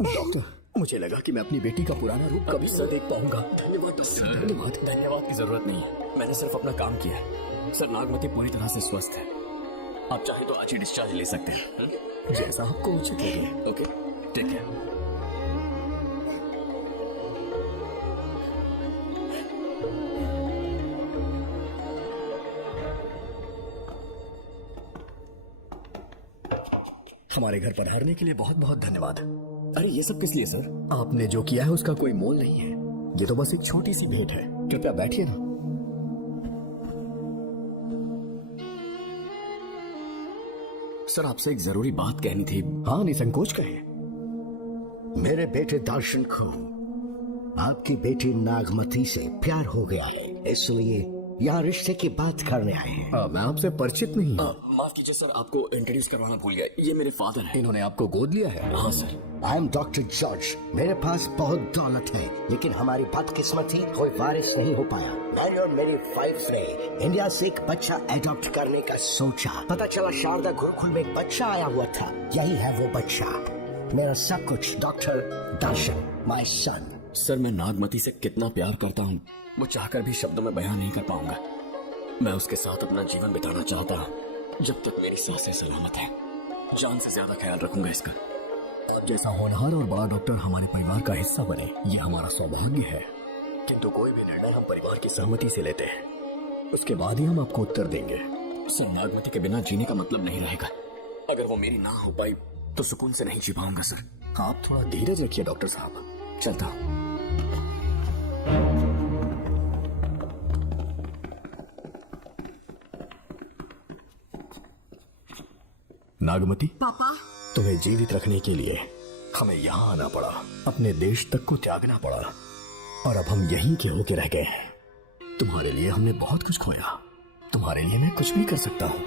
डॉक्टर, मुझे लगा कि मैं अपनी बेटी का पुराना रूप कभी न देख पाऊंगा। धन्यवाद डॉक्टर, धन्यवाद। धन्यवाद की जरूरत नहीं है, मैंने सिर्फ अपना काम किया है। सर, नागमती पूरी तरह से स्वस्थ है। आप चाहे तो आज ही डिस्चार्ज ले सकते हैं। जैसा आपको उचित लगे। Okay, take care. हमारे घर पधारने के लिए बहुत बहुत धन्यवाद। अरे ये सब किस लिए सर? आपने जो किया है उसका कोई मोल नहीं है। ये तो बस एक छोटी सी भेंट है। कृपया बैठिए ना। सर, आपसे एक जरूरी बात कहनी थी। हाँ, निसंकोच कहें। मेरे बेटे दर्शन को आपकी बेटी नागमती से प्यार हो गया है, इसलिए यहाँ रिश्ते की बात करने आए हैं। मैं आपसे परिचित नहीं हूँ। माफ कीजिए सर, आपको इंट्रोड्यूस करवाना भूल गया। ये मेरे फादर हैं। इन्होंने आपको गोद लिया है? हाँ sir. I am doctor George. मेरे पास बहुत दौलत है, लेकिन हमारी बदकिस्मती कोई वारिस नहीं हो पाया। मैंने और मेरी वाइफ ने इंडिया से एक बच्चा एडॉप्ट करने का सोचा। पता चला शारदा गुरुकुल में एक बच्चा आया हुआ था। यही है वो बच्चा, मेरा सब कुछ। Doctor Darshan, my son. Sir, मैं नागमती से कितना प्यार करता हूँ, वो चाहकर भी शब्दों में बयान नहीं कर पाऊंगा। मैं उसके साथ अपना जीवन बिताना चाहता हूँ, जब तक मेरी सांसें सलामत हैं। जान से ज्यादा ख्याल रखूंगा इसका। आप जैसा होनहार और बड़ा डॉक्टर हमारे परिवार का हिस्सा बने, ये हमारा सौभाग्य है। किंतु कोई भी निर्णय हम परिवार की सहमति से लेते हैं, उसके बाद ही हम आपको उत्तर देंगे। सर, नागमती के बिना जीने का मतलब नहीं रहेगा। अगर वो मेरी ना हो पाई तो सुकून से नहीं जी पाऊंगा सर। आप थोड़ा धीरज रखिए डॉक्टर साहब। चलता हूँ। नागमती, पापा, तुम्हें जीवित रखने के लिए हमें यहाँ आना पड़ा, अपने देश तक को त्यागना पड़ा, और अब हम यहीं के होके रह गए हैं। तुम्हारे लिए हमने बहुत कुछ खोया, तुम्हारे लिए मैं कुछ भी कर सकता हूँ।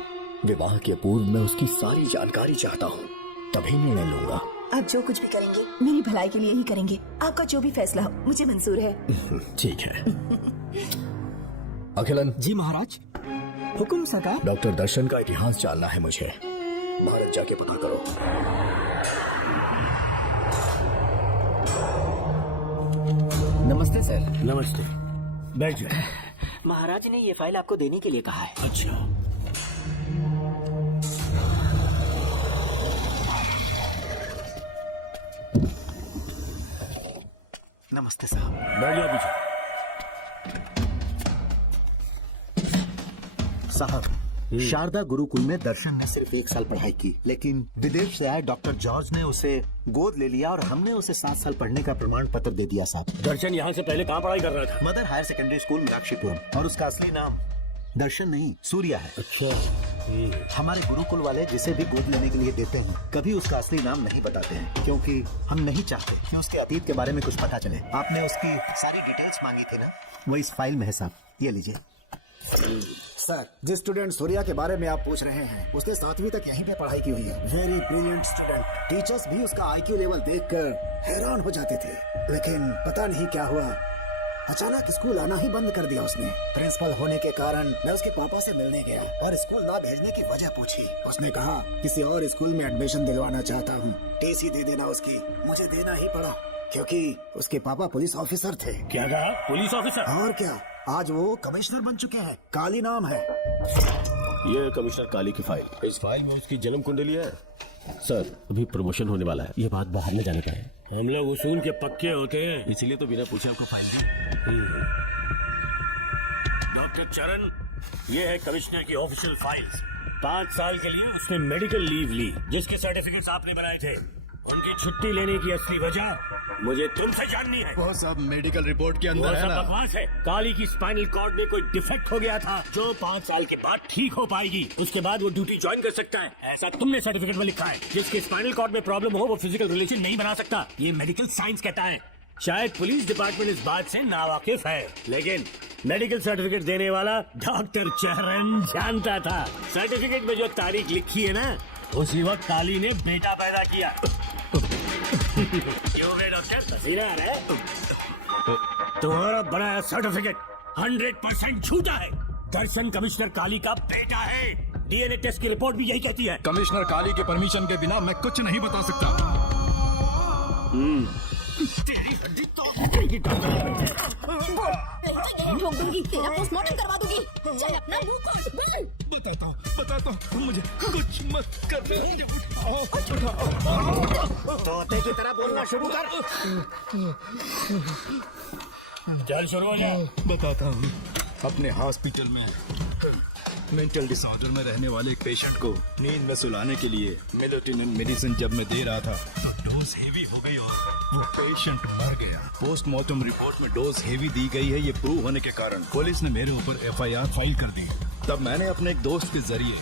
विवाह के पूर्व मैं उसकी सारी जानकारी चाहता हूँ, तभी निर्णय लूंगा। आप जो कुछ भी करेंगे मेरी भलाई के लिए ही करेंगे। आपका जो भी फैसला हो मुझे मंजूर है। ठीक है। अखिलन। जी महाराज। हुकुम सरकार। डॉक्टर दर्शन का इतिहास जानना है मुझे, भारत जाके पता करो। नमस्ते सर। नमस्ते, बैठ जाओ। महाराज ने ये फाइल आपको देने के लिए कहा है। अच्छा, नमस्ते साहब। बैठ जाओ पीछे। साहब, शारदा गुरुकुल में दर्शन ने सिर्फ 1 साल पढ़ाई की, लेकिन विदेश से आए डॉक्टर जॉर्ज ने उसे गोद ले लिया और हमने उसे 7 साल पढ़ने का प्रमाण पत्र दे दिया साहब। दर्शन यहाँ से पहले कहाँ पढ़ाई कर रहा था? Mother Higher Secondary School Meenakshipuram, और उसका असली नाम दर्शन नहीं सूर्या है। अच्छा, हमारे गुरुकुल वाले जिसे भी गोद लेने के लिए देते हैं कभी उसका असली नाम नहीं बताते हैं, क्योंकि हम नहीं चाहते कि उसके अतीत के बारे में कुछ पता चले। आपने उसकी सारी डिटेल्स मांगी थी ना, वो इस फाइल में है साहब, ये लीजिए। सर, जिस स्टूडेंट सूर्या के बारे में आप पूछ रहे हैं उसने 7वीं तक यहीं पे पढ़ाई की हुई है। Very brilliant student. टीचर्स भी उसका IQ लेवल देखकर हैरान हो जाते थे, लेकिन पता नहीं क्या हुआ, अचानक स्कूल आना ही बंद कर दिया उसने। प्रिंसिपल होने के कारण मैं उसके पापा से मिलने गया और स्कूल ना भेजने की वजह पूछी। उसने कहा किसी और स्कूल में एडमिशन दिलवाना चाहता हूँ, TC दे देना उसकी। मुझे देना ही पड़ा क्योंकि उसके पापा पुलिस ऑफिसर थे। क्या कहा? Police officer? और क्या, आज वो कमिश्नर बन चुके हैं। काली नाम है। ये कमिश्नर काली की फाइल। इस फाइल में उसकी जन्म कुंडली है। सर, अभी प्रमोशन होने वाला है, ये बात बाहर न जाने पाए। हम लोग उसूल के पक्के होते हैं, इसीलिए तो बिना पूछे आपको फाइल है। डॉक्टर चरण, ये है कमिश्नर की ऑफिशियल फाइल्स। 5 साल के लिए उसने मेडिकल लीव ली, जिसके सर्टिफिकेट्स आपने बनाए थे। उनकी छुट्टी लेने की असली वजह मुझे तुमसे जाननी है। वो सब मेडिकल रिपोर्ट के अंदर वो है सब ना। बकवास है। काली की स्पाइनल कॉर्ड में कोई डिफेक्ट हो गया था, जो 5 साल के बाद ठीक हो पाएगी। उसके बाद वो ड्यूटी ज्वाइन कर सकता है, ऐसा तुमने सर्टिफिकेट में लिखा है। जिसके स्पाइनल कॉर्ड में प्रॉब्लम हो वो फिजिकल रिलेशन नहीं बना सकता, ये मेडिकल साइंस कहता है। शायद पुलिस डिपार्टमेंट इस बात से नावाकिफ है, लेकिन मेडिकल सर्टिफिकेट देने वाला डॉक्टर चरण जानता था। सर्टिफिकेट में जो तारीख लिखी है ना, उसी वक्त काली ने बेटा पैदा किया। क्यों बे डॉक्टर, पसीना आ रहा है? तुम्हारा बनाया सर्टिफिकेट 100% झूठा है। दर्शन कमिश्नर काली का बेटा है। DNA टेस्ट की रिपोर्ट भी यही कहती है। कमिश्नर काली के परमिशन के बिना मैं कुछ नहीं बता सकता। तेरी हड्डी तो रोक दूंगी, तेरा पोस्टमार्टम करवा दूंगी। चल अपना मुंह खोल। बताता हूँ, मुझे कुछ मत कर। तोते की तरह बोलना शुरू कर। चल शुरू हो जाओ। बताता हूँ, अपने हॉस्पिटल में मेंटल डिसऑर्डर में रहने वाले एक पेशेंट को नींद में सुलाने के लिए मेलेटोनिन मेडिसिन जब मैं दे रहा था तो डोज हेवी हो गई और वो पेशेंट मर गया। पोस्टमार्टम रिपोर्ट में डोज हेवी दी गई है, ये प्रूव होने के कारण पुलिस ने मेरे ऊपर FIR फाइल कर दी। तब मैंने अपने एक दोस्त के जरिए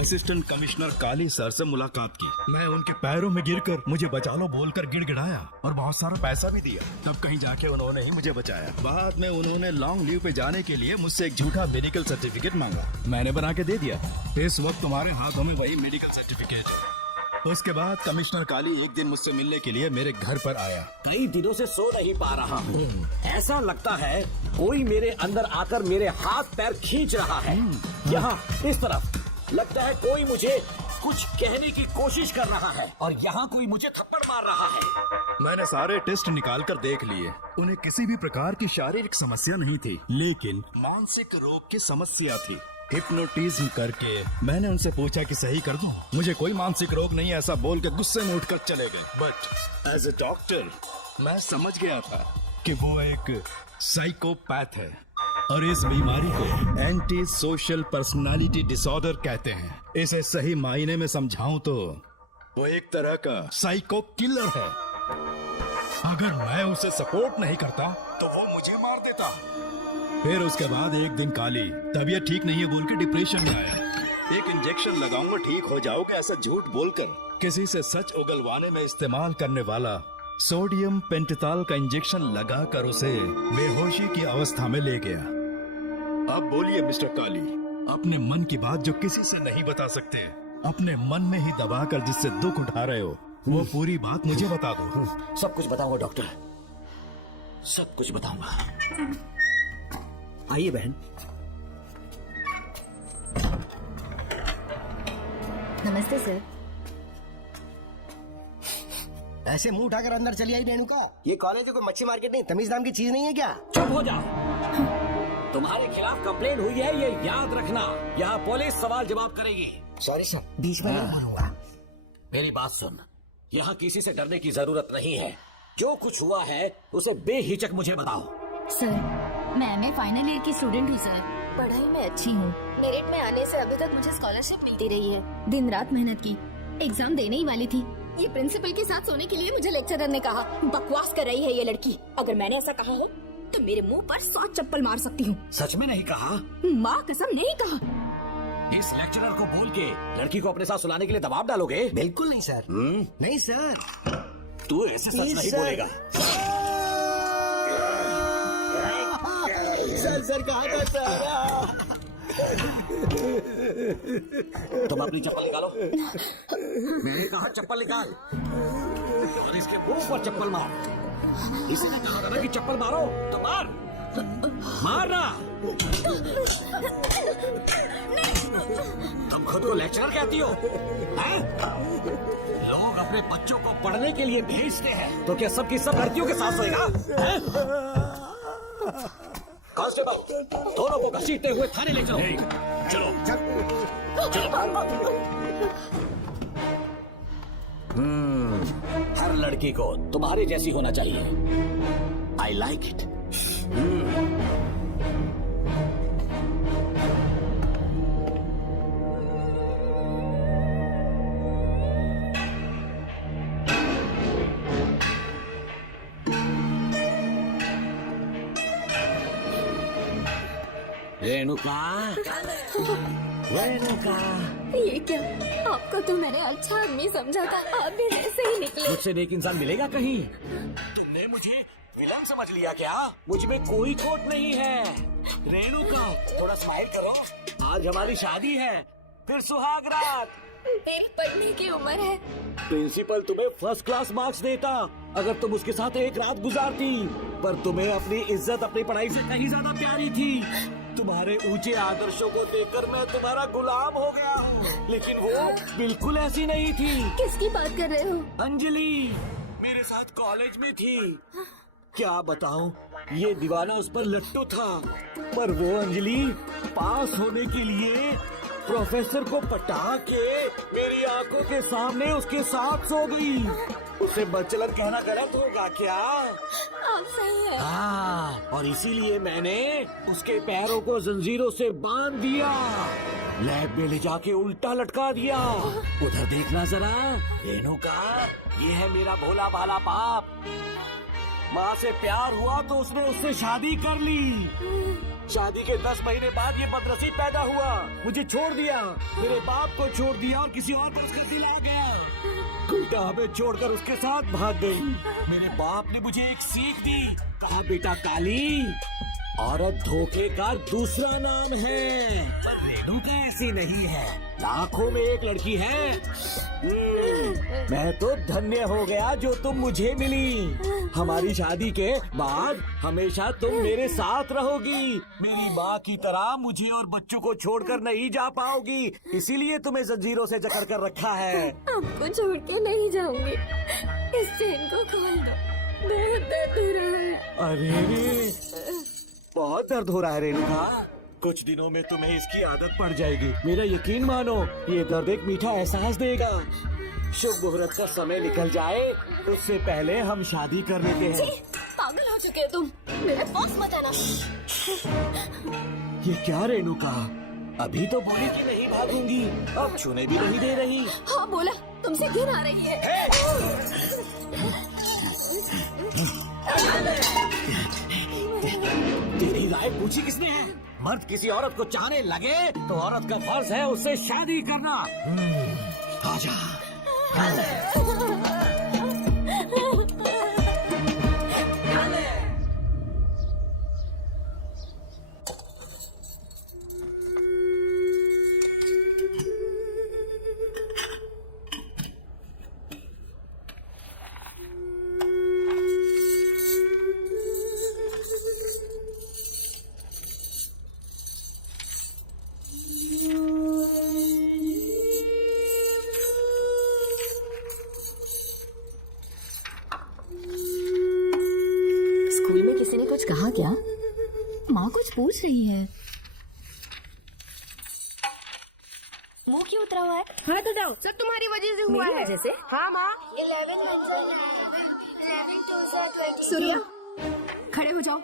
असिस्टेंट कमिश्नर काली सर से मुलाकात की। मैं उनके पैरों में गिरकर मुझे बचा लो बोलकर गिड़गिड़ाया और बहुत सारा पैसा भी दिया। तब कहीं जाके उन्होंने ही मुझे बचाया। बाद में उन्होंने लॉन्ग लीव पे जाने के लिए मुझसे एक झूठा मेडिकल सर्टिफिकेट मांगा, मैंने बना के दे दिया। इस वक्त तुम्हारे हाथों में वही मेडिकल सर्टिफिकेट है। उसके बाद कमिश्नर काली एक दिन मुझसे मिलने के लिए मेरे घर पर आया। कई दिनों से सो नहीं पा रहा हूँ। ऐसा लगता है कोई मेरे अंदर आकर मेरे हाथ पैर खींच रहा है। यहाँ इस तरफ लगता है कोई मुझे कुछ कहने की कोशिश कर रहा है और यहाँ कोई मुझे थप्पड़ मार रहा है। मैंने सारे टेस्ट निकाल कर देख लिए, उन्हें किसी भी प्रकार की शारीरिक समस्या नहीं थी, लेकिन मानसिक रोग की समस्या थी। हिप्नोटिज्म करके मैंने उनसे पूछा कि सही कर दूं? मुझे कोई मानसिक रोग नहीं ऐसा बोल के गुस्से में उठकर चले गए। बट एज ए डॉक्टर मैं समझ गया था कि वो एक साइकोपैथ है और इस बीमारी को एंटी सोशल पर्सनालिटी डिसऑर्डर कहते हैं। इसे सही मायने में समझाऊं तो वो एक तरह का साइको किलर है। अगर मैं उसे सपोर्ट नहीं करता तो वो मुझे मार देता। फिर उसके बाद एक दिन काली तबीयत ठीक नहीं है बोल के डिप्रेशन में आया। एक इंजेक्शन लगाऊंगा ठीक हो जाओगे, ऐसा झूठ बोलकर किसी से सच उगलवाने में इस्तेमाल करने वाला सोडियम पेंटथॉल का इंजेक्शन लगाकर उसे बेहोशी की अवस्था में ले गया। अब बोलिए मिस्टर काली, अपने मन की बात जो किसी से नहीं बता सकते, अपने मन में ही दबाकर जिससे दुख उठा रहे हो, वो पूरी बात मुझे बता दो। सब कुछ बताऊंगा डॉक्टर, सब कुछ बताऊंगा। आइए बहन। नमस्ते सर। ऐसे मुंह उठाकर अंदर चली आई रेणुका। ये कॉलेज है कोई मच्छी मार्केट नहीं, तमीज नाम की चीज नहीं है क्या? चुप हो जा। तुम्हारे खिलाफ कंप्लेन हुई है, ये याद रखना। यहाँ पुलिस सवाल जवाब करेगी। सॉरी सर, बीच में नहीं बोलूंगा। मेरी बात सुन, यहाँ किसी से डरने की जरूरत नहीं है। जो कुछ हुआ है उसे बेहिचक मुझे बताओ। सर, मैं एमए फाइनल ईयर की स्टूडेंट हूँ सर। पढ़ाई में अच्छी हूँ। मेरिट में आने से अभी तक मुझे स्कॉलरशिप मिलती रही है। दिन रात मेहनत की, एग्जाम देने ही वाली थी। ये प्रिंसिपल के साथ सोने के लिए मुझे लेक्चरर ने कहा। बकवास कर रही है ये लड़की। अगर मैंने ऐसा कहा है तो मेरे मुंह पर 100 चप्पल मार सकती हूँ। सच में नहीं कहा? माँ कसम नहीं कहा। इस लेक्चरर को बोल के लड़की को अपने साथ सुलाने के लिए दबाव डालोगे? बिल्कुल नहीं सर। नहीं सर। तू ऐसे सच नहीं बोलेगा। सर कहाँ था सर? तुम अपनी चप्पल निकालो। मैंने कहा चप्पल निकाल और इसके मुंह पर चप्पल मार। इसे ने कहा ना कि चप्पल मारो तो मार, मारना। तुम खुद को लेक्चरर कहती हो हैं? लोग अपने बच्चों को पढ़ने के लिए भेजते हैं, तो क्या सबकी सब लड़कियों के साथ सोएगा? कांस्टेबल, दोनों को घसीटते हुए थाने ले चलो। चलो हर लड़की को तुम्हारे जैसी होना चाहिए। I like it. Renuka, Renuka. ये क्या? आपको तो मैंने अच्छा आदमी समझा था, आप भी ऐसे ही निकले। मुझसे नेक इंसान मिलेगा कहीं? तुमने मुझे विलन समझ लिया क्या? मुझ में कोई खोट नहीं है। रेणुका, थोड़ा स्माइल करो। आज हमारी शादी है, फिर सुहाग रात। मेरी पढ़ने की उम्र है। प्रिंसिपल तुम्हें फर्स्ट क्लास मार्क्स देता अगर तुम उसके साथ एक रात गुजारती, पर तुम्हें अपनी इज्जत अपनी पढ़ाई से कहीं ज्यादा प्यारी थी। तुम्हारे ऊंचे आदर्शों को देखकर मैं तुम्हारा गुलाम हो गया हूँ, लेकिन वो बिल्कुल ऐसी नहीं थी। किसकी बात कर रहे हो? अंजलि मेरे साथ कॉलेज में थी। क्या बताऊं, ये दीवाना उस पर लट्टू था, पर वो अंजलि पास होने के लिए प्रोफेसर को पटा के मेरी आंखों के सामने उसके साथ सो गई। उसे बचलन कहना गलत होगा क्या? आप सही है। हाँ, और इसीलिए मैंने उसके पैरों को जंजीरों से बांध दिया, लैब में ले जाके उल्टा लटका दिया। उधर देखना जरा रेणुका, ये है मेरा भोला भाला बाप। माँ से प्यार हुआ तो उसने उससे शादी कर ली। शादी के 10 महीने बाद ये बदनसीब पैदा हुआ, मुझे छोड़ दिया, मेरे बाप को छोड़ दिया और किसी और को उसका दिल आ गया। बेटा हमें छोड़कर उसके साथ भाग गई। मेरे बाप ने मुझे एक सीख दी, कहा बेटा काली, औरत धोखे का दूसरा नाम है, पर रेणुका ऐसी नहीं है, लाखों में एक लड़की है। मैं तो धन्य हो गया जो तुम मुझे मिली। हमारी शादी के बाद हमेशा तुम मेरे साथ रहोगी। मेरी माँ की तरह मुझे और बच्चों को छोड़कर नहीं जा पाओगी, इसीलिए तुम्हें जंजीरों से जकड़ कर रखा है। आपको छोड़ के नहीं जाऊंगी। इस चेन को खोल दो, बहुत दर्द हो रहा है। अरे बहुत दर्द हो रहा है रेणुका, कुछ दिनों में तुम्हें इसकी आदत पड़ जाएगी। मेरा यकीन मानो, ये दर्द एक मीठा एहसास देगा। शुभ मुहूर्त का समय निकल जाए उससे पहले हम शादी कर लेते हैं। पागल हो चुके हो तुम, मेरे पास मत आना। ये क्या रेणुका, अभी तो बोली कि नहीं भागूंगी, अब छूने भी नहीं दे रही। हाँ बोला, तुमसे घिन आ रही है। तेरी राय पूछी किसने है? मर्द किसी औरत को चाहने लगे तो औरत का फर्ज है उससे शादी करना। आजा। स्कूल में किसी ने कुछ कहा क्या? माँ कुछ पूछ रही है। मुंह क्यों उतरा हुआ है? हाथ उठाओ, सब तुम्हारी वजह से हुआ मेरी है। वजह से? हाँ माँ। सूर्या, खड़े हो जाओ।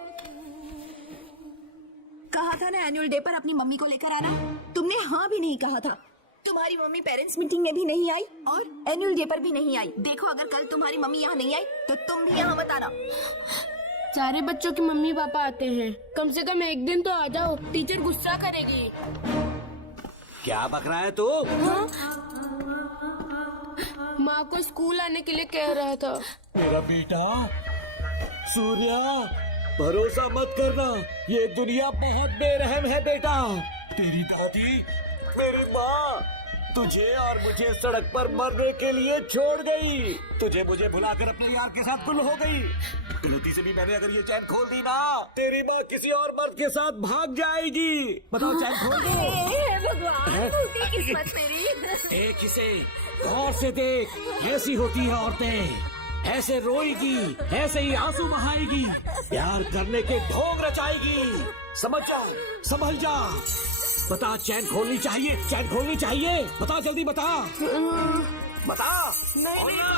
कहा था ना एनुअल डे पर अपनी मम्मी को लेकर आना। तुमने हाँ भी नहीं कहा था। तुम्हारी मम्मी पेरेंट्स मीटिंग में भी नहीं आई और एनुअल डे पर भी नहीं आई। देखो अगर कल तुम्हारी मम्मी यहाँ नहीं आई तो तुम भी यहाँ मत आना। सारे बच्चों की मम्मी पापा आते हैं, कम से कम एक दिन तो आ जाओ, टीचर गुस्सा करेगी। क्या बक रहा है तू? माँ को स्कूल आने के लिए कह रहा था। मेरा बेटा सूर्या, भरोसा मत करना, ये दुनिया बहुत बेरहम है बेटा। तेरी दादी, मेरी माँ तुझे और मुझे सड़क पर मरने के लिए छोड़ गई। तुझे मुझे भुलाकर अपने यार के साथ गुल हो गई। गलती से भी मैंने अगर ये चैन खोल दी ना, तेरी माँ किसी और मर्द के साथ भाग जाएगी। बताओ चैन खोल दो। भगवान, किस्मत मेरी। देख इसे, गौर से देख, ऐसी होती है औरतें। ऐसे रोएगी, ऐसे ही आंसू बहाएगी, प्यार करने के ढोंग रचाएगी। समझ जा, संभल जा। बता, चैन खोलनी चाहिए, चैन खोलनी चाहिए। बता जल्दी बता, बता। बोलना।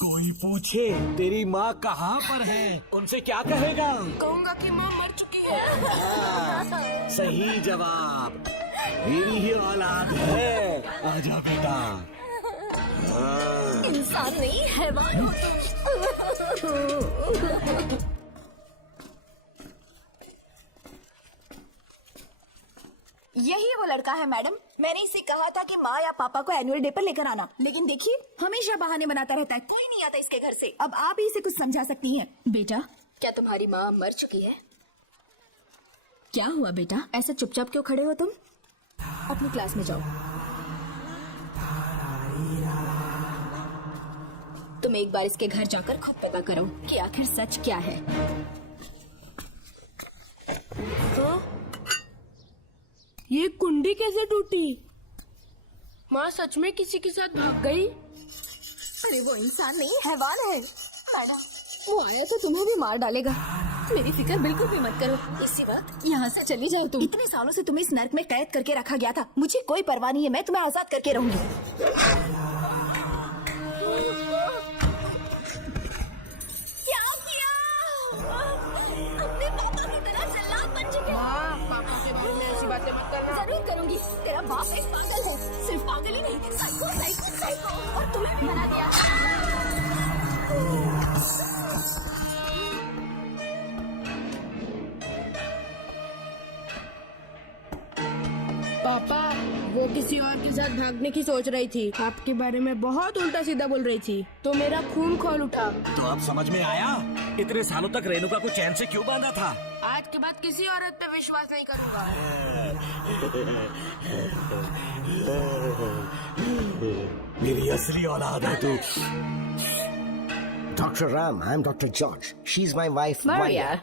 कोई पूछे तेरी माँ कहाँ पर है, उनसे क्या कहेगा? कहूँगा कि माँ मर चुकी है। सही जवाब, मेरी ही औलाद है। आजा बेटा। इंसान नहीं हैवान हो तुम। यही वो लड़का है मैडम। मैंने इसे कहा था कि माँ या पापा को एनुअल डे पर लेकर आना, लेकिन देखिए हमेशा बहाने बनाता रहता है। कोई नहीं आता इसके घर से। अब आप ही इसे कुछ समझा सकती हैं। बेटा, क्या तुम्हारी माँ मर चुकी है? क्या हुआ बेटा, ऐसा चुपचाप क्यों खड़े हो तुम? अपनी क्लास में जाओ। तुम एक बार इसके घर जाकर खुद पता करो कि आखिर सच क्या है। ये कुंडी कैसे टूटी? माँ सच में किसी के साथ भाग गई? अरे वो इंसान नहीं हैवान है मैडम। वो आया तो तुम्हें भी मार डालेगा। मेरी फिक्र बिल्कुल भी मत करो। इसी वक्त यहाँ से चली जाओ तुम। इतने सालों से तुम्हें इस नर्क में कैद करके रखा गया था। मुझे कोई परवाह नहीं है, मैं तुम्हें आजाद करके रहूंगी। क्या किया? अपने पापा की तरह जल्लाद बन चुके हो। पापा के बारे में ऐसी बातें मत करना। जरूर करूंगी। तेरा बाप एक पागल है, सिर्फ पागल ही नहीं, साइको साइको साइको। और तुम्हें भी बना दिया। पापा, वो किसी और के साथ भागने की सोच रही थी। आपके बारे में बहुत उल्टा सीधा बोल रही थी, तो मेरा खून खौल उठा। तो अब समझ में आया इतने सालों तक रेणुका को चैन से क्यों बांधा था। आज के बाद किसी औरत पे विश्वास नहीं करूंगा। मेरी असली औलाद है तू। Doctor Ram, I am doctor George. She is my wife Maria।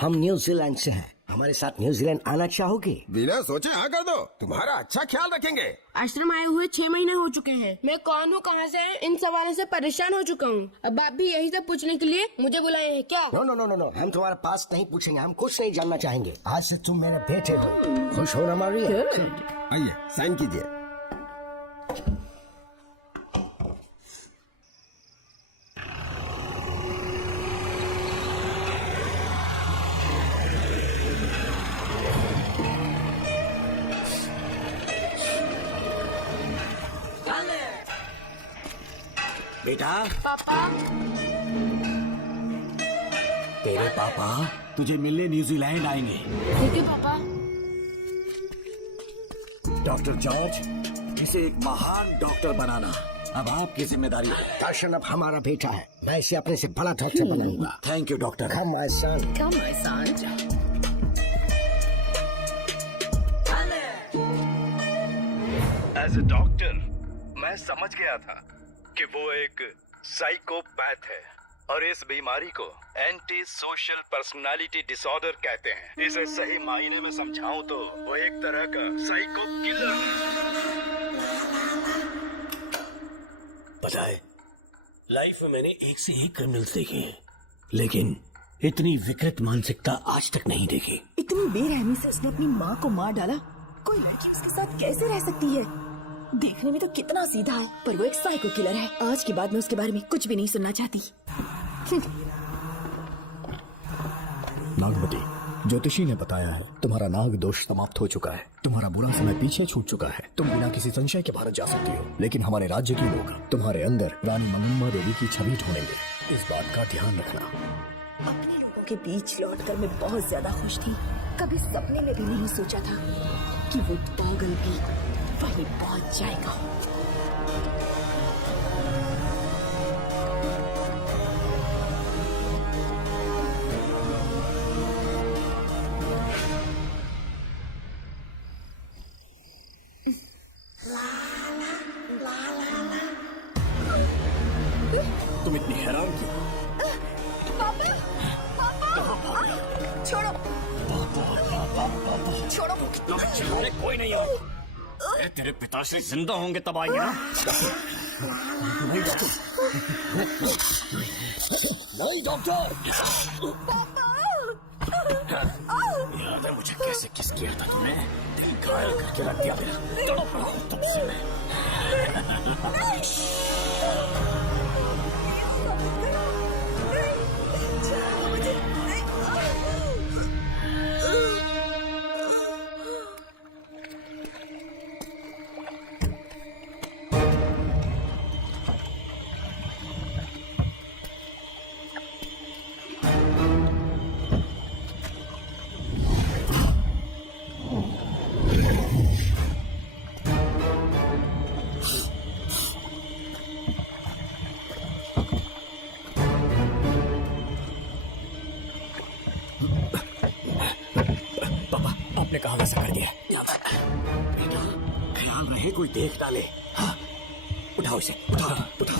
हम न्यूजीलैंड से हैं। हमारे साथ न्यूजीलैंड आना चाहोगे? बिना सोचे हाँ कर दो, तुम्हारा अच्छा ख्याल रखेंगे। आश्रम आए हुए 6 महीने हो चुके हैं। मैं कौन हूँ, कहाँ से हैं, इन सवालों से परेशान हो चुका हूँ। अब आप भी यही सब पूछने के लिए मुझे बुलाए हैं क्या? No no no no no, हम तुम्हारा पास नहीं पूछेंगे, हम कुछ नहीं जानना चाहेंगे। आज से तुम मेरे बेटे हो। खुश हो ना मारिया? आइए साइन कीजिए। बेटा, पापा, तेरे पापा तुझे मिलने न्यूजीलैंड आएंगे। ठीक है पापा। डॉक्टर जॉर्ज, इसे एक महान डॉक्टर बनाना अब आपकी जिम्मेदारी है। दर्शन अब हमारा बेटा है, मैं इसे अपने से बड़ा डॉक्टर बनाऊंगा। Thank you doctor. Come my son. Come my son. As a doctor मैं समझ गया था कि वो एक साइकोपैथ है और इस बीमारी को एंटी सोशल पर्सनालिटी डिसऑर्डर कहते हैं। इसे सही मायने में समझाऊं तो वो एक तरह का साइको किलर है। पता है, लाइफ में मैंने एक से एक क्रिमिनल्स देखे हैं, लेकिन इतनी विकृत मानसिकता आज तक नहीं देखी। इतनी बेरहमी से उसने अपनी माँ को मार डाला। कोई लड़की उसके साथ कैसे रह सकती है? देखने में तो कितना सीधा है, पर वो एक साइको किलर है। आज के बाद मैं उसके बारे में कुछ भी नहीं सुनना चाहती। नागमती, ज्योतिषी ने बताया है तुम्हारा नाग दोष समाप्त हो चुका है, तुम्हारा बुरा समय पीछे छूट चुका है, तुम बिना किसी संशय के भारत जा सकती हो। लेकिन हमारे राज्य के लोग तुम्हारे अंदर रानी मंगम्मा देवी की छवि ढूंढेंगे, इस बात का ध्यान रखना। अपने लोगों के बीच लौटकर मैं बहुत ज्यादा खुश थी। कभी सपने में भी नहीं सोचा था कि वो पागल भी वहीं पहुंच जाएगा। तुम इतनी हैरान क्यों? छोड़ो, छोड़ो। कोई नहीं हो। तेरे पिताश्री जिंदा होंगे तब आएंगे ना। नहीं डॉक्टर, नहीं डॉक्टर। याद है मुझे कैसे किस किया था तुमने? दिल घायल करके रख दिया मेरा। तड़प रहा हूं तुमसे मैं। आपने कहा वैसा कर दिया। बेटा, ख्याल रहे कोई देख डाले। हाँ, उठाओ इसे, उठाओ, उठाओ।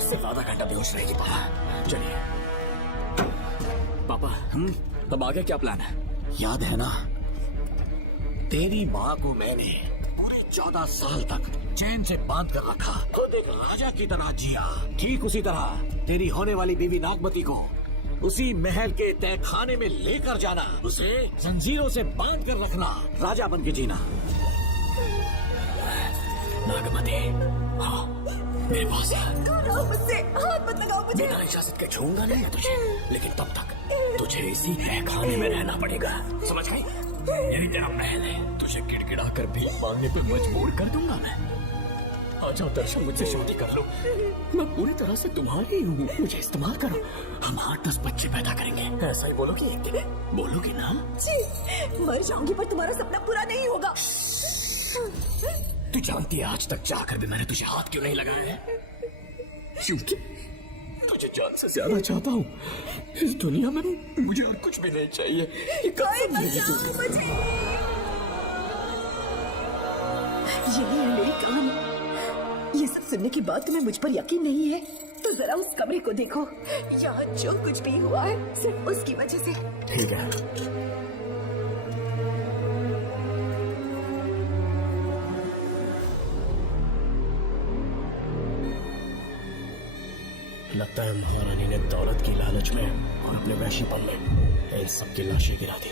सिर्फ आधा घंटा बेहोश रहेगी पापा। चलिए पापा, तब आगे क्या प्लान है? याद है ना, तेरी माँ को मैंने पूरे 14 साल तक चैन से बांध कर रखा, खुद एक राजा की तरह जिया। ठीक उसी तरह तेरी होने वाली बीवी नागमती को उसी महल के तहखाने में लेकर जाना, उसे जंजीरों से बांध कर रखना, राजा बन के जीना। नागमती, हाँ मेरे पास है। मुझसे हाथ मत लगाओ मुझे। बिना इजाजत के छूंगा नहीं है तुझे, लेकिन तब तक तुझे इसी तहखाने में रहना पड़ेगा, समझ गई? यही तेरा महल है, तुझे गिड़गिड़ा कर भी मांगने पे मजबूर कर दूंगा मैं। आ जाओ दर्शन, मुझसे शादी कर लो, मैं पूरी तरह से तुम्हारी हूँ, मुझे इस्तेमाल करो। हम 8-10 बच्चे पैदा करेंगे, ऐसा ही बोलोगी एक दिन? बोलोगी ना? जी, मर जाऊंगी पर तुम्हारा सपना पूरा नहीं होगा। तू जानती है आज तक चाहकर भी मैंने तुझे हाथ क्यों नहीं लगाया है? क्योंकि तुझे जान से ज्यादा चाहता हूँ। इस दुनिया में मुझे और कुछ भी नहीं चाहिए। ये कसम है तुझे। यही है मेरी कहानी। ये सब सुनने के बाद तुम्हें मुझ पर यकीन नहीं है तो जरा उस कमरे को देखो। यहाँ जो कुछ भी हुआ है सिर्फ उसकी वजह से। ठीक है, लगता है महारानी ने दौलत की लालच में और अपने वैश्यपन में इन सबकी लाशें गिरा दी।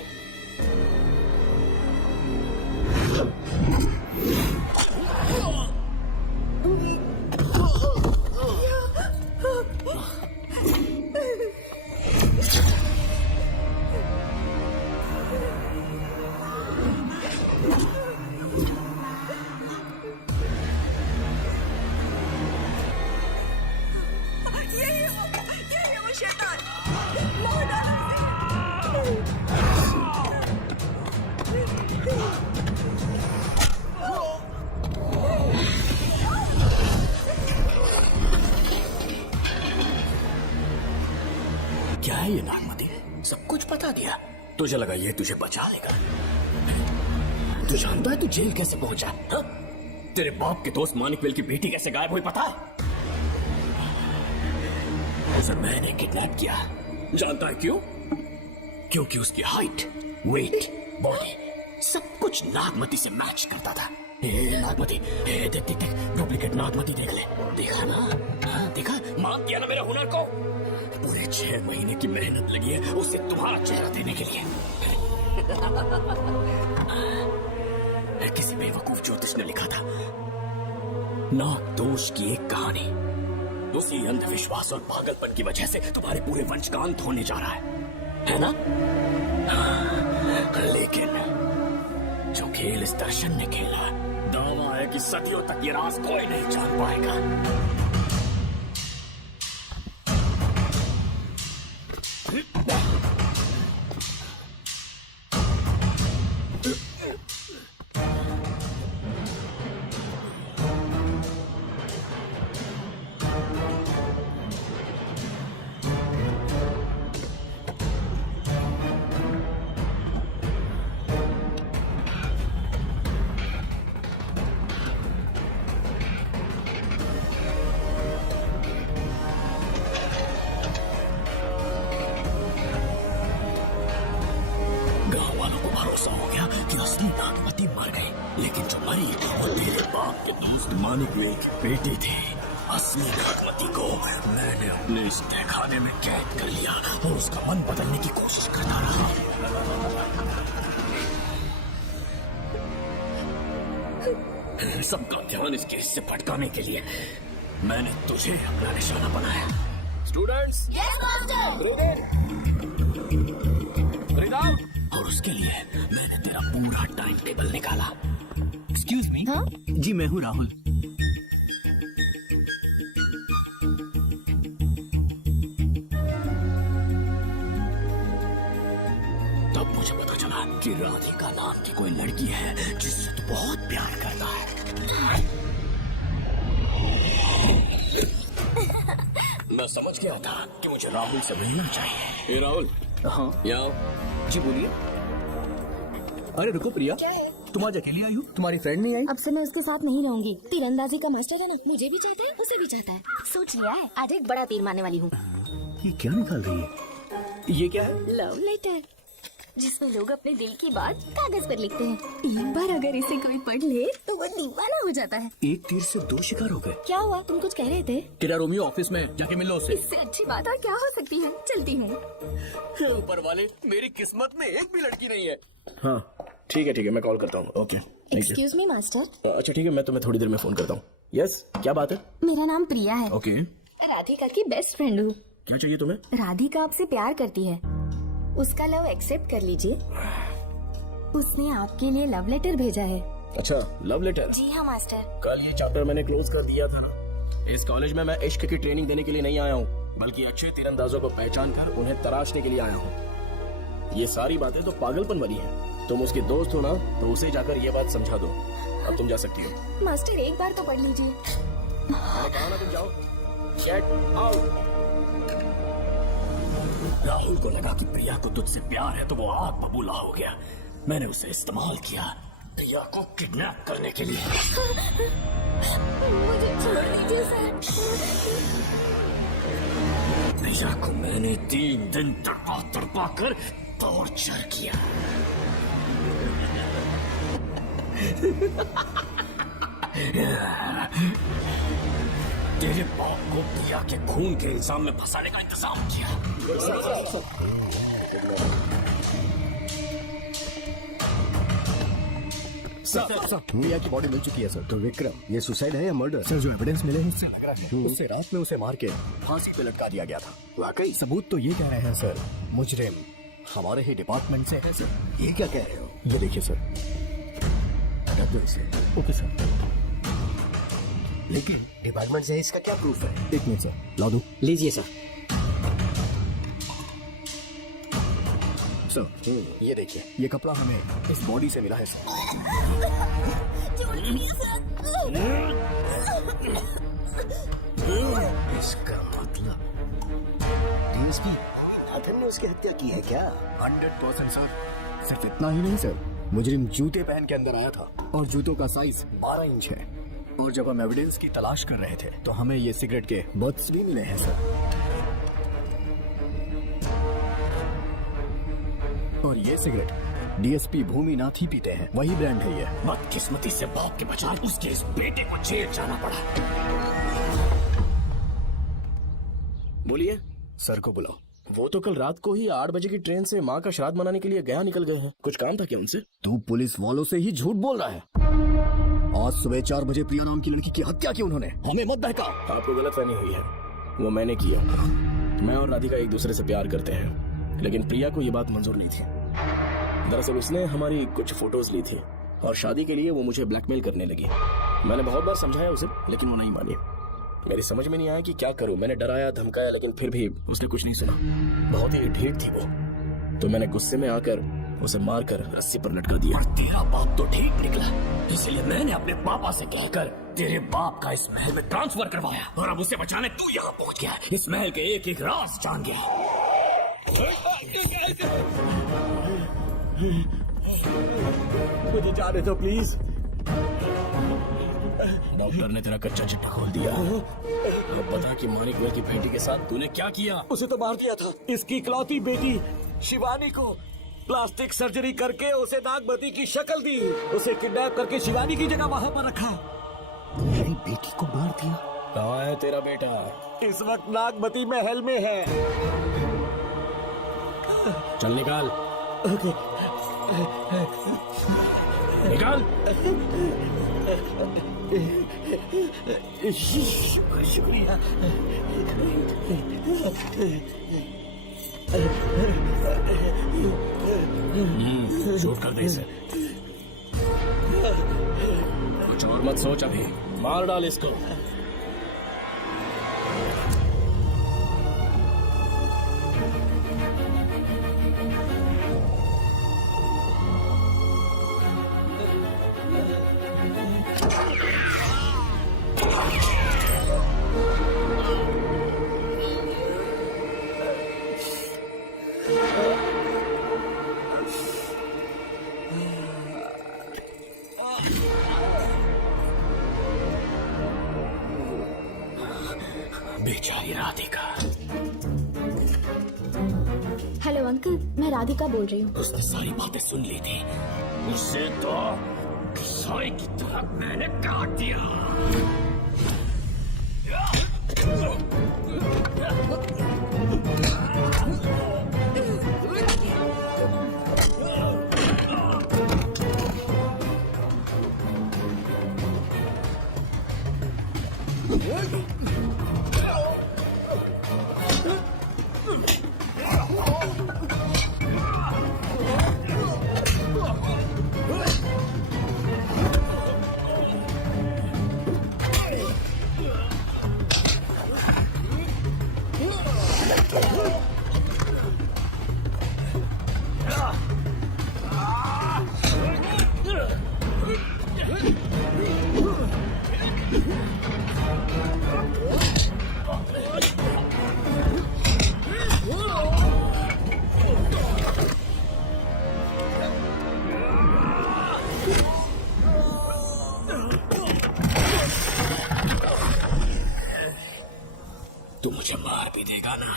क्या है ये नागमती? सब कुछ बता दिया। तुझे लगा ये तुझे बचा लेगा? तू जानता है तू जेल कैसे पहुंचा? हाँ? तेरे बाप के दोस्त मानिकवेल की बेटी कैसे गायब हुई पता है? उसे मैंने किडनैप किया। जानता है क्यों? क्योंकि उसकी हाइट, वेट, बॉडी सब कुछ नागमती से मैच करता था। नागमती, देख देख देख, डुप्लीकेट नागमती देख ले। देखा ना? हाँ, देखा? मान दिया ना मेरे हुनर को? पूरे 6 महीने की मेहनत लगी है उसे तुम्हारा चेहरा देने के लिए। किसी बेवकूफ ज्योतिष ने लिखा था, नाग दोष की एक कहानी। उसी अंधविश्वास और पागलपन की वजह से तुम्हारे पूरे वंश का अंत होने जा रहा है ना? लेकिन जो खेल इस दर्शन ने खेला, दावा है कि सदियों तक ये राज कोई नहीं जान पाएगा। लेकिन जो मरी वो तेरे बाप के दोस्त मानिकवेल की बेटी थी। असली नागमती को मैंने अपने इस तहखाने में कैद कर लिया और उसका मन बदलने की कोशिश करता रहा। सबका ध्यान इस केस से भटकाने के लिए मैंने तुझे अपना निशाना बनाया। स्टूडेंट्स, और उसके लिए मैंने तेरा पूरा टाइम टेबल निकाला। Excuse me. हाँ? जी मैं हूँ राहुल। तब मुझे पता चला कि राधिका नाम की कोई लड़की है जिससे तू बहुत प्यार करता है। मैं समझ गया था कि मुझे राहुल से मिलना चाहिए। राहुल। हाँ यहाँ। जी बोलिए। अरे रुको प्रिया, क्या है? तुम आज अकेली आई हो? तुम्हारी फ्रेंड नहीं आई? अब से मैं उसके साथ नहीं रहूंगी। तीरंदाजी का मास्टर है ना, मुझे भी चाहता है, उसे भी चाहता है। सोच लिया है, आज एक बड़ा तीर मारने वाली हूँ। ये क्या निकाल रही है? ये क्या है? लव लेटर, जिसमें लोग अपने दिल की बात कागज पर लिखते हैं। एक बार अगर इसे कोई पढ़ ले तो वो दीवाना हो जाता है। एक तीर से 2 शिकार हो गए। क्या हुआ? तुम कुछ कह रहे थे? तेरा रोमियो ऑफिस में, जाके मिलो उससे। इससे अच्छी बात और क्या हो सकती है? चलती हूँ। ऊपर वाले, मेरी किस्मत में एक भी लड़की नहीं है। हाँ ठीक है, मैं कॉल करता हूँ। ओके। Excuse me master. अच्छा ठीक है, मैं तुम्हें थोड़ी देर में फोन करता हूँ। यस, क्या बात है? मेरा नाम प्रिया है। ओके। राधिका की बेस्ट फ्रेंड हूँ। क्या चाहिए तुम्हें? राधिका आपसे प्यार करती है, उसका लव एक्सेप्ट कर लीजिए। उसने आपके लिए लव लेटर भेजा है। अच्छा, लव लेटर? जी हाँ मास्टर। कल ये चैप्टर मैंने क्लोज कर दिया था ना। इस कॉलेज में मैं इश्क की ट्रेनिंग देने के लिए नहीं आया हूँ, बल्कि अच्छे तीरंदाजों को पहचान कर उन्हें तराशने के लिए आया हूँ। ये सारी बातें तो पागलपन वाली हैं। तुम उसके दोस्त हो ना, तो उसे जाकर ये बात समझा दो। अब तुम जा सकती हो। मास्टर एक बार तो पढ़ लीजिए। मैंने कहा ना तुम जाओ। Get out. राहुल को लगा कि प्रिया को तुझसे प्यार है तो वो आग बबूला हो गया। मैंने उसे इस्तेमाल किया प्रिया को किडनैप करने के लिए। मुझे छोड़ दीजिए सर। प्रिया को मैंने 3 दिन तड़पा कर टॉर्चर किया। तेरे बाप को प्रिया के खून के इल्जाम में फंसाने का इंतजाम किया। सर, प्रिया की बॉडी मिल चुकी है सर। तो विक्रम, ये सुसाइड है या मर्डर? सर जो एविडेंस मिले हैं उससे लग रहा है उससे रात में उसे मार के फांसी पे लटका दिया गया था। वाकई सबूत तो ये कह रहे हैं सर, मुजरिम हमारे ही डिपार्टमेंट से है सर। ये क्या कह रहे हो? ये देखिए सर। हटा दो इसे। Okay sir. लेकिन डिपार्टमेंट से इसका क्या प्रूफ है? 1 मिनट सर, ला दो। लीजिए सर। सर ये देखिए, ये कपड़ा हमें इस बॉडी से मिला है सर। इसका मतलब डीएसपी साधन ने उसकी हत्या की है क्या? 100% सर। सिर्फ इतना ही नहीं सर, मुजरिम जूते पहन के अंदर आया था और जूतों का साइज 12 इंच है। और जब हम एविडेंस की तलाश कर रहे थे तो हमें ये सिगरेट के बट्स भी मिले हैं सर। और ये सिगरेट डीएसपी भूमिनाथ ही पीते हैं, वही ब्रांड है ये। बदकिस्मती से बाप के बजाय उसके इस बेटे को जेल जाना पड़ा। बोलिए। सर को बुलाओ। वो तो कल रात को ही 8 बजे की ट्रेन से माँ का श्राद्ध मनाने के लिए गया निकल गए हैं। कुछ काम था क्या उनसे? तू पुलिस वालों से ही झूठ बोल रहा है। आज सुबह 4 बजे प्रिया नाम की लड़की की हत्या की उन्होंने। हमें मत बहका। आपको गलतफहमी हुई है, वो मैंने किया। मैं और राधिका एक दूसरे से प्यार करते हैं, लेकिन प्रिया को ये बात मंजूर नहीं थी। दरअसल उसने हमारी कुछ फोटोज ली थी और शादी के लिए वो मुझे ब्लैकमेल करने लगी। मैंने बहुत बार समझाया उसे, लेकिन वो नहीं मानी। मेरी समझ में नहीं आया कि क्या करूं। मैंने डराया धमकाया, लेकिन फिर भी उसने कुछ नहीं सुना। बहुत ही ढीठ थी वो, तो मैंने गुस्से में आकर उसे मारकर रस्सी पर लटका दिया। और तेरा बाप तो ठीक निकला, इसलिए मैंने अपने पापा से कहकर तेरे बाप का इस महल में ट्रांसफर करवाया। और अब उसे बचाने तू यहाँ पहुँच गया, इस महल के एक एक राज जान गया। मुझे जाने दो प्लीज। डॉक्टर ने तेरा कच्चा चिट्ठा खोल दिया। अब बता कि मानिक की बेटी के साथ तूने क्या किया? उसे तो मार दिया था। इसकी इकलौती बेटी शिवानी को प्लास्टिक सर्जरी करके उसे नागमती की शक्ल दी। उसे किडनैप करके शिवानी की जगह वहाँ पर रखा। मेरी बेटी को मार दिया? कहाँ है तेरा बेटा? इस वक्त नागमती महल में है। चल निकाल। निकाल। शुक्रिया। शूट कर दे इसे। कुछ और मत सोच, अभी मार डाल इसको। बेचारी राधिका। हेलो अंकल, मैं राधिका बोल रही हूँ। उसने सारी बातें सुन ली थी। उसे तो सारी की तरह मैंने काट दिया। तू मुझे मार भी देगा ना,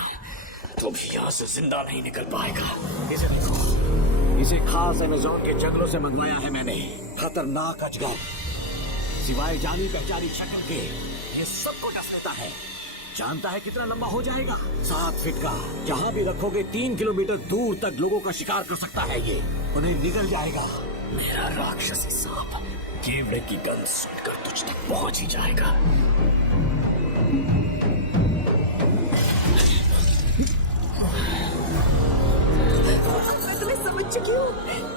तो भी यहाँ से जिंदा नहीं निकल पाएगा। इसे देखो, इसे खास अमेज़न के जंगलों से मंगवाया है मैंने। खतरनाक अजगर, सिवाय जानी पहचानी शक्ल के ये सबको डस लेता है। जानता है कितना लंबा हो जाएगा? 7 फीट का। जहाँ भी रखोगे 3 किलोमीटर दूर तक लोगों का शिकार कर सकता है ये। उन्हें निगल जाएगा। मेरा राक्षसी सांप केवड़े की गंध सुनकर तुझ तक पहुंच ही जाएगा। मैं तुम्हें समझ चुकी हूँ।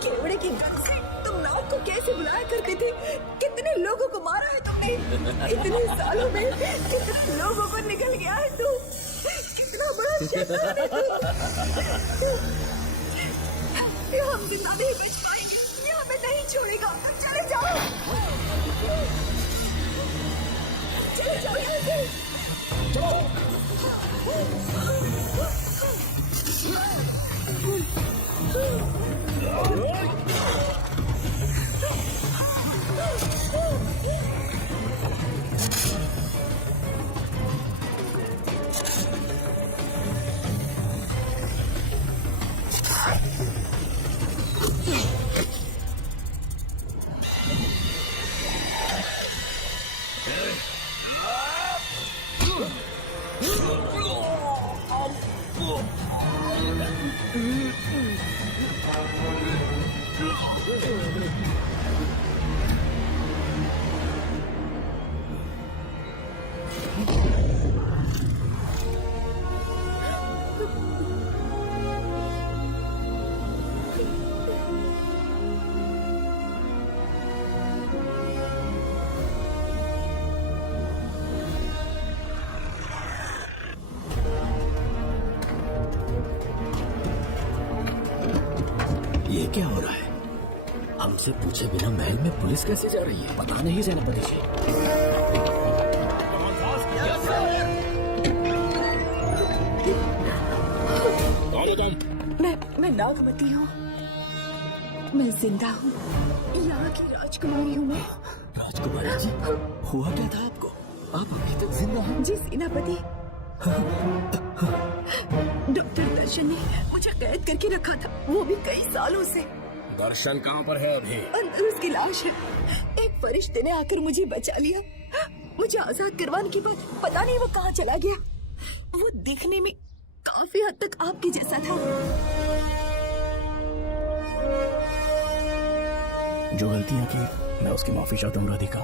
केवड़े की गंध से तुम नाव को कैसे बुलाया करती थी। कितने लोगों को मारा है तुमने। इतने सालों में कितने लोगों को निकल गया है तू। कितना बड़ा शैतान है तू। ये हम जिंदा नहीं बच पाएंगे। ये हमें नहीं छोड़ेगा। चले जाओ, चले जाओ यहाँ से। ये क्या हो रहा है? हमसे पूछे बिना महल में पुलिस कैसे जा रही है? पता नहीं सेनापति जी। कौन हो तुम? मैं नागमती हूँ। मैं जिंदा हूँ। यहाँ की राजकुमारी हूँ मैं। राजकुमारी जी, हुआ क्या था आपको? आप अभी तक जिंदा हैं? जी सेनापति। डॉक्टर दर्शन ने मुझे कैद करके रखा था, वो भी कई सालों से। दर्शन कहाँ पर है अभी? अंदर उसकी लाश है। एक फरिश्ते ने आकर मुझे बचा लिया, मुझे आजाद करवाने के बाद पता नहीं वो कहाँ चला गया। वो दिखने में काफी हद तक आपके जैसा था। जो गलतियां की मैं उसकी माफी चाहता हूँ राधिका।